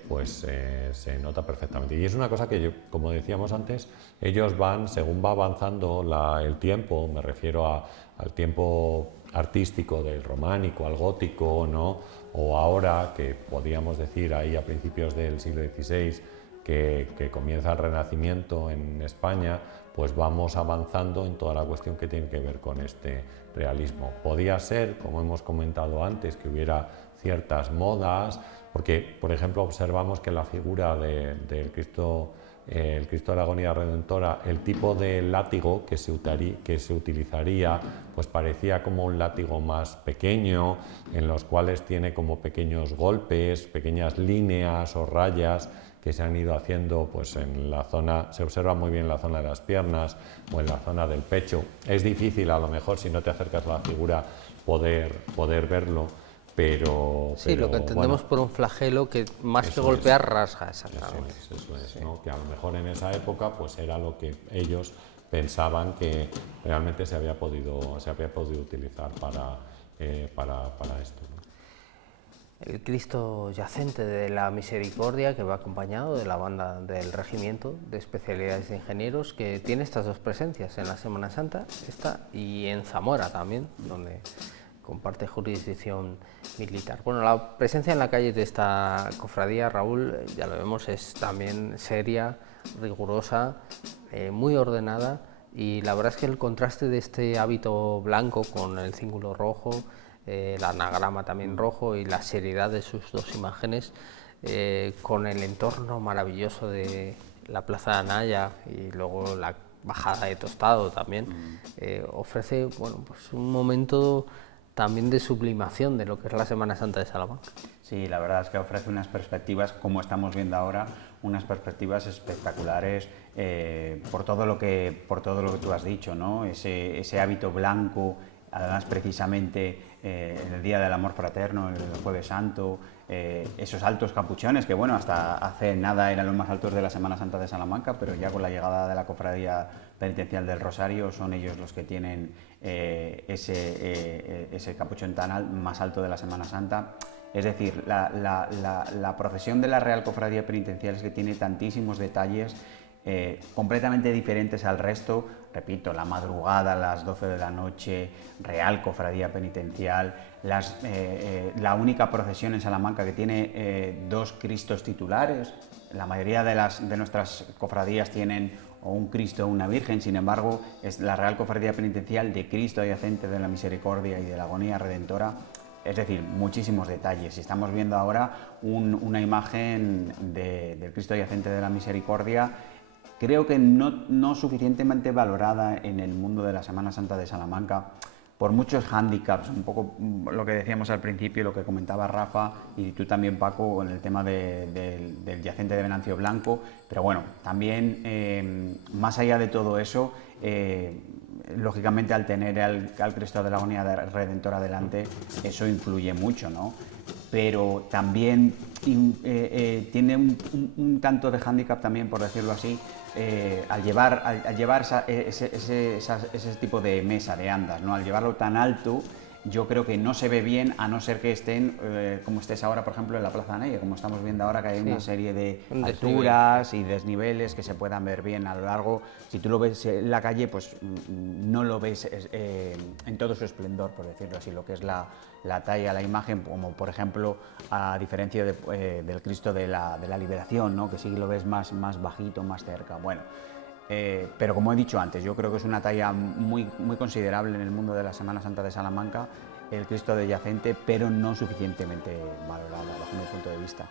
pues se nota perfectamente. Y es una cosa que, como decíamos antes, ellos van, según va avanzando el tiempo, me refiero al tiempo artístico del románico, al gótico, ¿no? O ahora, que podríamos decir ahí a principios del siglo XVI, que comienza el Renacimiento en España, pues vamos avanzando en toda la cuestión que tiene que ver con este realismo. Podía ser, como hemos comentado antes, que hubiera ciertas modas, porque, por ejemplo, observamos que la figura del Cristo, el Cristo de la Agonía Redentora, el tipo de látigo que se utilizaría, pues parecía como un látigo más pequeño, en los cuales tiene como pequeños golpes, pequeñas líneas o rayas que se han ido haciendo, pues en la zona, se observa muy bien la zona de las piernas o en la zona del pecho. Es difícil, a lo mejor, si no te acercas a la figura, poder verlo, pero... Sí, lo que entendemos por un flagelo que más que golpear rasga, exactamente. Eso es, ¿no? Que a lo mejor en esa época pues era lo que ellos pensaban que realmente se había podido utilizar para esto, ¿no? El Cristo yacente de la Misericordia, que va acompañado de la banda del Regimiento de Especialidades de Ingenieros, que tiene estas dos presencias en la Semana Santa, esta y en Zamora también, donde comparte jurisdicción militar. Bueno, la presencia en la calle de esta cofradía, Raúl, ya lo vemos, es también seria, rigurosa, muy ordenada, y la verdad es que el contraste de este hábito blanco con el cíngulo rojo, el anagrama también rojo y la seriedad de sus dos imágenes, con el entorno maravilloso de la Plaza de Anaya y luego la bajada de Tostado también, ofrece, bueno, pues un momento también de sublimación de lo que es la Semana Santa de Salamanca. Sí, la verdad es que ofrece unas perspectivas, como estamos viendo ahora, unas perspectivas espectaculares por todo lo que tú has dicho, ¿no? Ese hábito blanco, además precisamente en el Día del Amor Fraterno, el Jueves Santo, esos altos capuchones que, bueno, hasta hace nada eran los más altos de la Semana Santa de Salamanca, pero ya con la llegada de la Cofradía Penitencial del Rosario son ellos los que tienen ese capuchón más alto de la Semana Santa. Es decir, la procesión de la Real Cofradía Penitencial es que tiene tantísimos detalles completamente diferentes al resto. Repito, la madrugada a las 12 de la noche, Real Cofradía Penitencial, la única procesión en Salamanca que tiene 2 Cristos titulares. La mayoría de nuestras cofradías tienen o un Cristo o una Virgen, sin embargo, es la Real Cofradía Penitencial de Cristo Yacente de la Misericordia y de la Agonía Redentora. Es decir, muchísimos detalles. Estamos viendo ahora una imagen del Cristo Yacente de la Misericordia, creo que no suficientemente valorada en el mundo de la Semana Santa de Salamanca, por muchos hándicaps, un poco lo que decíamos al principio, lo que comentaba Rafa y tú también, Paco, en el tema del yacente de Venancio Blanco, pero bueno, también más allá de todo eso, lógicamente al tener al Cristo de la Agonía Redentora delante, eso influye mucho, ¿no? pero también tiene un tanto de hándicap también, por decirlo así, al llevar ese tipo de mesa, de andas, ¿no? Al llevarlo tan alto, yo creo que no se ve bien, a no ser que estén, como estés ahora, por ejemplo, en la Plaza Neye, como estamos viendo ahora, que hay una serie de alturas y desniveles que se puedan ver bien a lo largo. Si tú lo ves en la calle, pues no lo ves en todo su esplendor, por decirlo así, lo que es la talla, la imagen, como por ejemplo, a diferencia del Cristo de la Liberación, ¿no? Que sí lo ves más bajito, más cerca. Bueno, pero como he dicho antes, yo creo que es una talla muy considerable en el mundo de la Semana Santa de Salamanca, el Cristo de Yacente, pero no suficientemente valorada bajo mi punto de vista.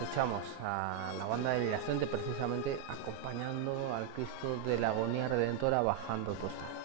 Escuchamos a la banda de Yacente precisamente acompañando al Cristo de la Agonía Redentora bajando Tostado.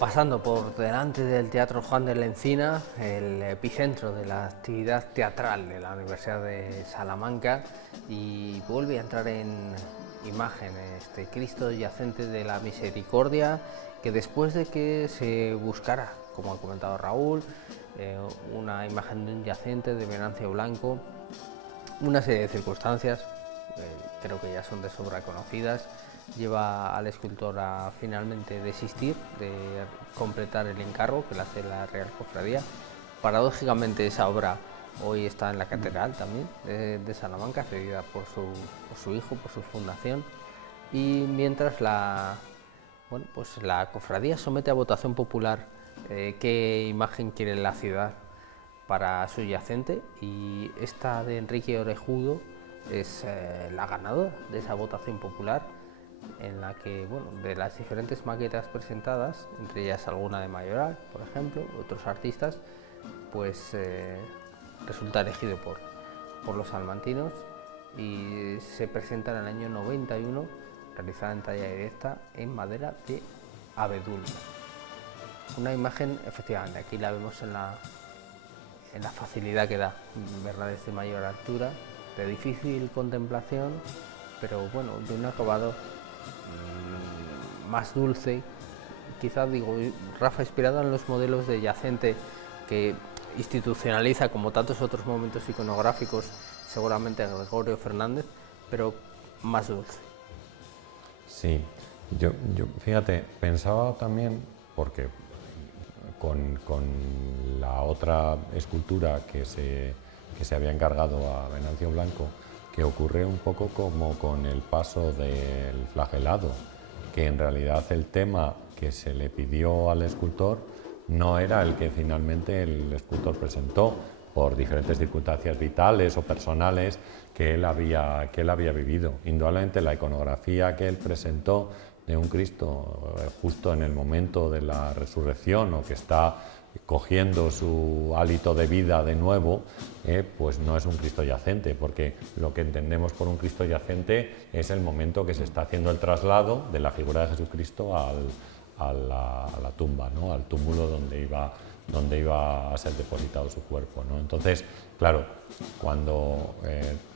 Pasando por delante del Teatro Juan de la Encina, el epicentro de la actividad teatral de la Universidad de Salamanca, y vuelve a entrar en imagen este Cristo Yacente de la Misericordia, que después de que se buscara, como ha comentado Raúl, una imagen de un yacente de Venancio Blanco, una serie de circunstancias, creo que ya son de sobra conocidas, lleva al escultor a finalmente desistir de completar el encargo que le hace la Real Cofradía. Paradójicamente esa obra hoy está en la catedral también de Salamanca, cedida por su hijo, por su fundación, y mientras la cofradía somete a votación popular qué imagen quiere la ciudad para su yacente, y esta de Enrique Orejudo es la ganadora de esa votación popular, en la que, de las diferentes maquetas presentadas, entre ellas alguna de Mayoral, por ejemplo, otros artistas, pues resulta elegido por los salmantinos y se presenta en el año 91, realizada en talla directa en madera de abedul. Una imagen, efectivamente, aquí la vemos en la facilidad que da, verla desde mayor altura, de difícil contemplación, pero de un acabado más dulce, quizás Rafa, inspirado en los modelos de Yacente que institucionaliza, como tantos otros momentos iconográficos, seguramente a Gregorio Fernández, pero más dulce. Sí, yo fíjate, pensaba también, porque con la otra escultura que se había encargado a Venancio Blanco, que ocurre un poco como con el paso del flagelado, que en realidad el tema que se le pidió al escultor no era el que finalmente el escultor presentó, por diferentes circunstancias vitales o personales que él había vivido. Indudablemente la iconografía que él presentó de un Cristo justo en el momento de la resurrección, o que está cogiendo su hálito de vida de nuevo, pues no es un Cristo yacente, porque lo que entendemos por un Cristo yacente es el momento que se está haciendo el traslado de la figura de Jesucristo a la tumba, ¿no? Al túmulo donde iba a ser depositado su cuerpo, ¿no? Entonces, claro, cuando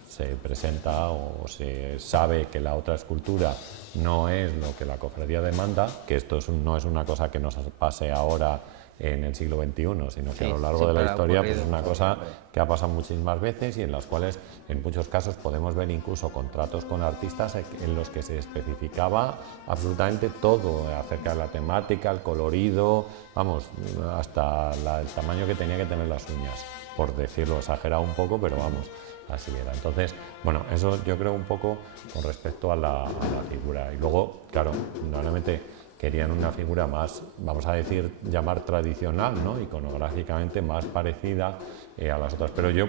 se presenta o se sabe que la otra escultura no es lo que la cofradía demanda, que esto no es una cosa que nos pase ahora en el siglo XXI, sino que Sí, a lo largo de la siempre ha historia pues, es ocurrido. una cosa que ha pasado muchísimas veces y en las cuales en muchos casos podemos ver incluso contratos con artistas en los que se especificaba absolutamente todo acerca de la temática, el colorido, vamos, hasta el tamaño que tenía que tener las uñas, por decirlo exagerado un poco, pero vamos, así era. Entonces, bueno, eso yo creo un poco con respecto a la figura. Y luego, claro, normalmente querían una figura más, vamos a decir, llamar tradicional, ¿no? Iconográficamente más parecida a las otras. Pero yo,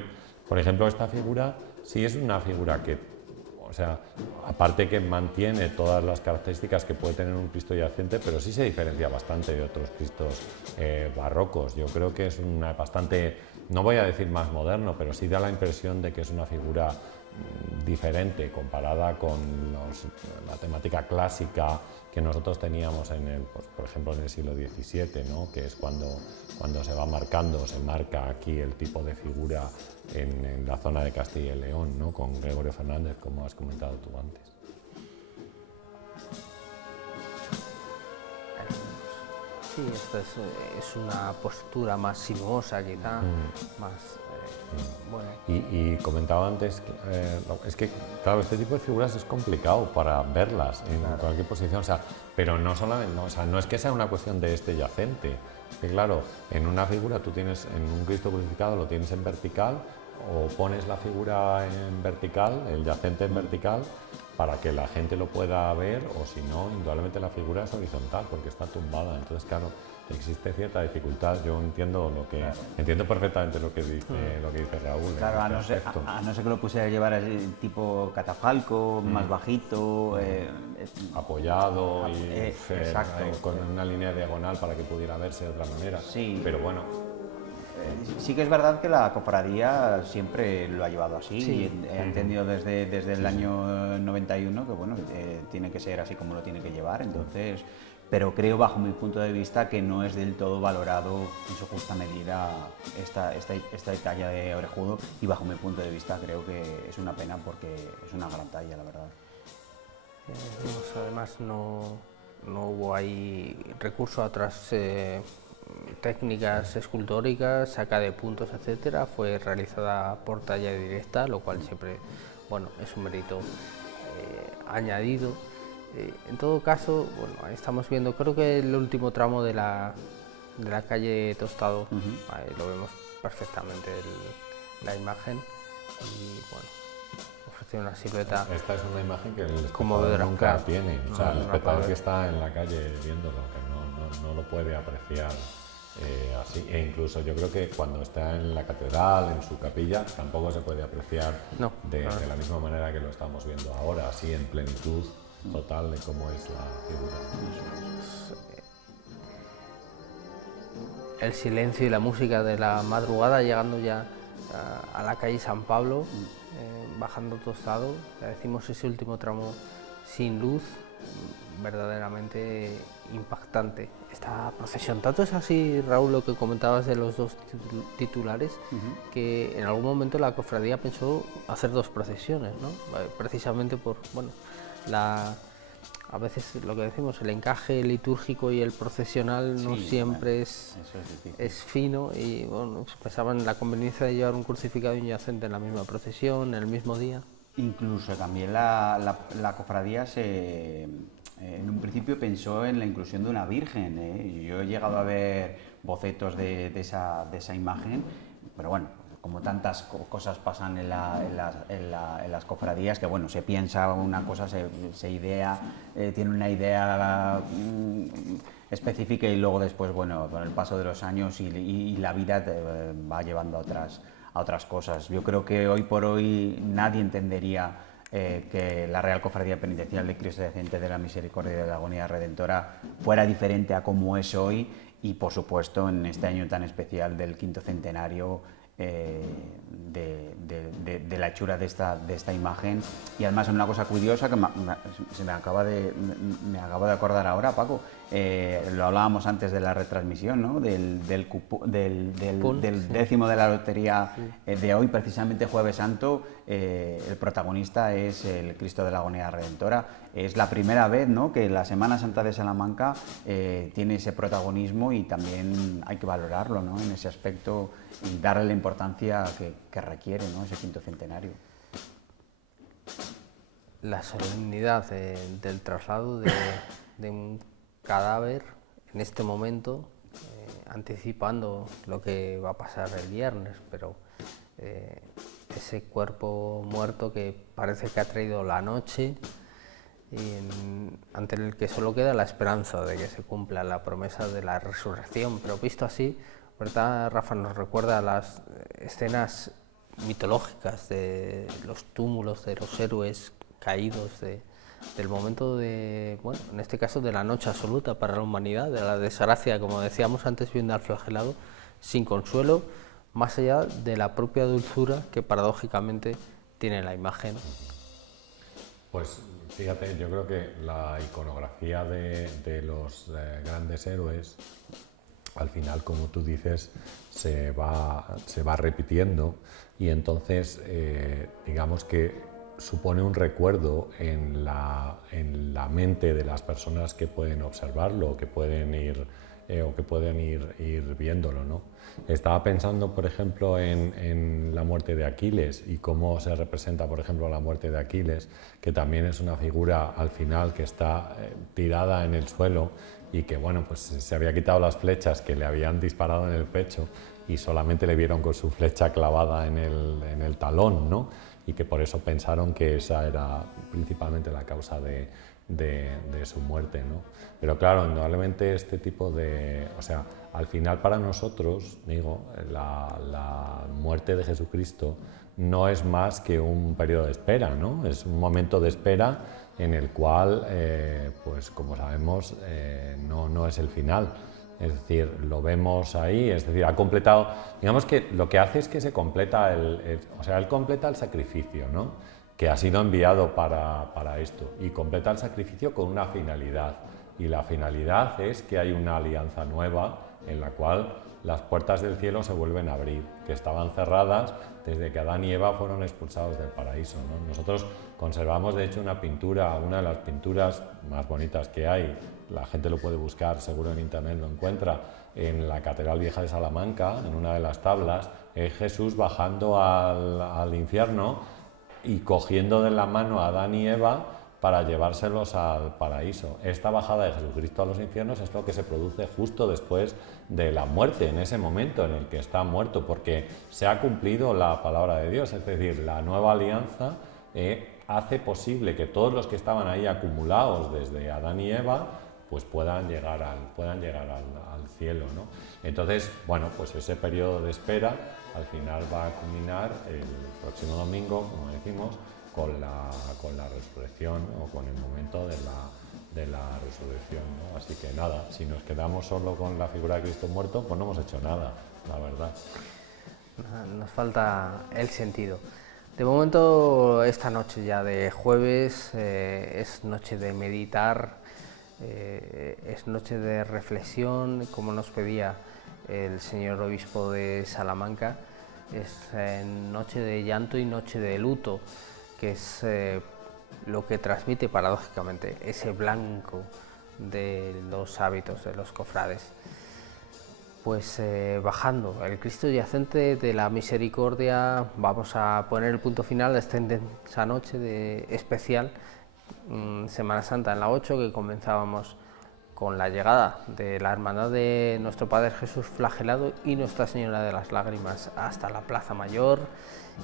por ejemplo, esta figura sí es una figura que, o sea, aparte que mantiene todas las características que puede tener un Cristo yacente, pero sí se diferencia bastante de otros Cristos barrocos. Yo creo que es una bastante, no voy a decir más moderno, pero sí da la impresión de que es una figura diferente comparada con la temática clásica que nosotros teníamos pues, por ejemplo en el siglo XVII, ¿no? Que es cuando se va marcando, se marca aquí el tipo de figura en la zona de Castilla y León, ¿no? Con Gregorio Fernández, como has comentado tú antes. Sí, esta es una postura más sinuosa quizá, más bueno. Y comentaba antes, es que claro, este tipo de figuras es complicado para verlas en cualquier posición, o sea, pero no solamente, no, o sea, no es que sea una cuestión de este yacente, que claro, en una figura tú tienes, en un Cristo crucificado lo tienes en vertical, o pones la figura en vertical, el yacente en vertical, para que la gente lo pueda ver, o si no, indudablemente la figura es horizontal porque está tumbada. Entonces, claro, existe cierta dificultad. Yo entiendo entiendo perfectamente lo que dice Raúl. Claro, a no ser que lo pusiera a llevar tipo catafalco, más bajito, apoyado y exacto, con una línea diagonal para que pudiera verse de otra manera. Sí. Pero bueno. Sí que es verdad que la cofradía siempre lo ha llevado así, Sí. y he entendido desde el año 91 que bueno, tiene que ser así como lo tiene que llevar, entonces, pero creo bajo mi punto de vista que no es del todo valorado en su justa medida esta talla de orejudo, y bajo mi punto de vista creo que es una pena porque es una gran talla, la verdad. Además no hubo ahí recurso a otras técnicas escultóricas, saca de puntos, etcétera. Fue realizada por talla directa, lo cual siempre, bueno, es un mérito añadido. En todo caso, bueno, ahí estamos viendo, creo que el último tramo de la calle Tostado, ahí lo vemos perfectamente la imagen, y bueno, ofrece una silueta. Esta es una imagen que el Como espectador nunca claro, tiene, o sea, el no espectador puede. que está en la calle viéndolo, que no lo puede apreciar así, e incluso yo creo que cuando está en la catedral, en su capilla, tampoco se puede apreciar de la misma manera que lo estamos viendo ahora, así en plenitud total de cómo es la figura. El silencio y la música de la madrugada, llegando ya a la calle San Pablo, bajando Tostado, ya decimos ese último tramo sin luz, verdaderamente impactante esta procesión. Tanto es así, Raúl, lo que comentabas de los dos titulares, que en algún momento la cofradía pensó hacer dos procesiones, ¿no? Precisamente por, bueno, a veces lo que decimos, el encaje litúrgico y el procesional no siempre es fino, y bueno, pensaban en la conveniencia de llevar un crucificado y un yacente en la misma procesión, en el mismo día. Incluso también la cofradía en un principio pensó en la inclusión de una virgen, ¿eh? Yo he llegado a ver bocetos de esa imagen, pero bueno, como tantas cosas pasan en las cofradías, que bueno, se piensa una cosa, se idea, tiene una idea específica, y luego después, bueno, con el paso de los años y la vida te va llevando a otras cosas. Yo creo que hoy por hoy nadie entendería que la Real Cofradía Penitencial de Cristo Yacente de la Misericordia y de la Agonía Redentora fuera diferente a como es hoy, y por supuesto en este año tan especial del 5º centenario de la hechura de esta imagen. Y además una cosa curiosa que me acabo de acordar ahora, Paco, lo hablábamos antes de la retransmisión, ¿no? del décimo de la lotería de hoy, precisamente Jueves Santo. El protagonista es el Cristo de la Agonía Redentora. Es la primera vez, ¿no?, que la Semana Santa de Salamanca tiene ese protagonismo, y también hay que valorarlo, ¿no?, en ese aspecto, y darle la importancia que requiere, ¿no?, ese quinto centenario. La solemnidad del traslado de un cadáver en este momento, anticipando lo que va a pasar el viernes, pero ese cuerpo muerto que parece que ha traído la noche, y ante el que solo queda la esperanza de que se cumpla la promesa de la resurrección. Pero visto así, ¿verdad, Rafa? Nos recuerda a las escenas mitológicas de los túmulos de los héroes caídos, del momento de, bueno, en este caso de la noche absoluta para la humanidad, de la desgracia, como decíamos antes, viendo al flagelado sin consuelo, más allá de la propia dulzura que paradójicamente tiene la imagen. Pues fíjate, yo creo que la iconografía de los grandes héroes, al final, como tú dices, se va repitiendo, y entonces digamos que supone un recuerdo en la mente de las personas que pueden observarlo, o que pueden ir viéndolo, ¿no? Estaba pensando, por ejemplo, en la muerte de Aquiles, y cómo se representa, por ejemplo, la muerte de Aquiles, que también es una figura al final que está tirada en el suelo, y que, bueno, pues se había quitado las flechas que le habían disparado en el pecho, y solamente le vieron con su flecha clavada en el talón, ¿no? Y que por eso pensaron que esa era principalmente la causa de su muerte, ¿no? Pero claro, indudablemente este tipo de... O sea, al final para nosotros, digo, la muerte de Jesucristo no es más que un periodo de espera, ¿no? Es un momento de espera en el cual, pues como sabemos, no es el final. Es decir, lo vemos ahí, es decir, ha completado, digamos que lo que hace es que se completa él completa el sacrificio, ¿no?, que ha sido enviado para esto, y completa el sacrificio con una finalidad, y la finalidad es que hay una alianza nueva en la cual las puertas del cielo se vuelven a abrir, que estaban cerradas desde que Adán y Eva fueron expulsados del paraíso, ¿no? Nosotros conservamos, de hecho, una pintura, una de las pinturas más bonitas que hay, la gente lo puede buscar, seguro en internet lo encuentra, en la Catedral Vieja de Salamanca, en una de las tablas, es Jesús bajando al infierno y cogiendo de la mano a Adán y Eva para llevárselos al paraíso. Esta bajada de Jesucristo a los infiernos es lo que se produce justo después de la muerte, en ese momento en el que está muerto, porque se ha cumplido la palabra de Dios, es decir, la nueva alianza hace posible que todos los que estaban ahí acumulados desde Adán y Eva pues puedan llegar al cielo, ¿no? Entonces, bueno, pues ese periodo de espera al final va a culminar el próximo domingo, como decimos, con la resurrección, o con el momento de la resurrección, ¿no? Así que nada, si nos quedamos solo con la figura de Cristo muerto, pues no hemos hecho nada, la verdad. Nos falta el sentido. De momento, esta noche ya de jueves es noche de meditar, es noche de reflexión, como nos pedía el señor obispo de Salamanca, es noche de llanto y noche de luto, que es lo que transmite paradójicamente ese blanco de los hábitos de los cofrades. Pues bajando el Cristo yacente de la misericordia, vamos a poner el punto final a esta intensa noche especial Semana Santa en la 8, que comenzábamos con la llegada de la Hermandad de Nuestro Padre Jesús Flagelado y Nuestra Señora de las Lágrimas hasta la Plaza Mayor,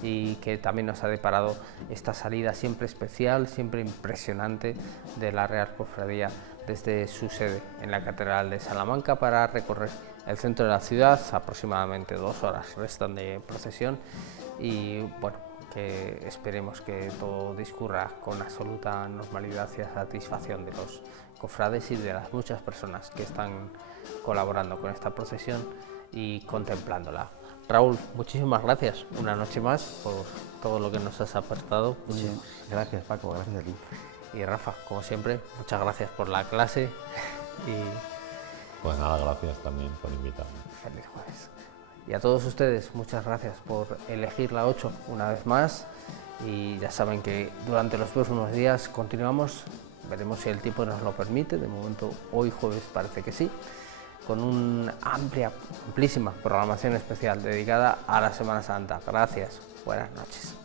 y que también nos ha deparado esta salida siempre especial, siempre impresionante de la Real Cofradía desde su sede en la Catedral de Salamanca para recorrer el centro de la ciudad. Aproximadamente 2 horas restan de procesión, y bueno, que esperemos que todo discurra con absoluta normalidad y satisfacción de los cofrades y de las muchas personas que están colaborando con esta procesión y contemplándola. Raúl, muchísimas gracias una noche más por todo lo que nos has aportado. Gracias, Paco, gracias a ti. Y Rafa, como siempre, muchas gracias por la clase Y pues nada, gracias también por invitarme. feliz jueves. Y a todos ustedes, muchas gracias por elegir la 8 una vez más. Y ya saben que durante los próximos días continuamos, veremos si el tiempo nos lo permite, de momento hoy jueves parece que sí, con una amplísima programación especial dedicada a la Semana Santa. Gracias, buenas noches.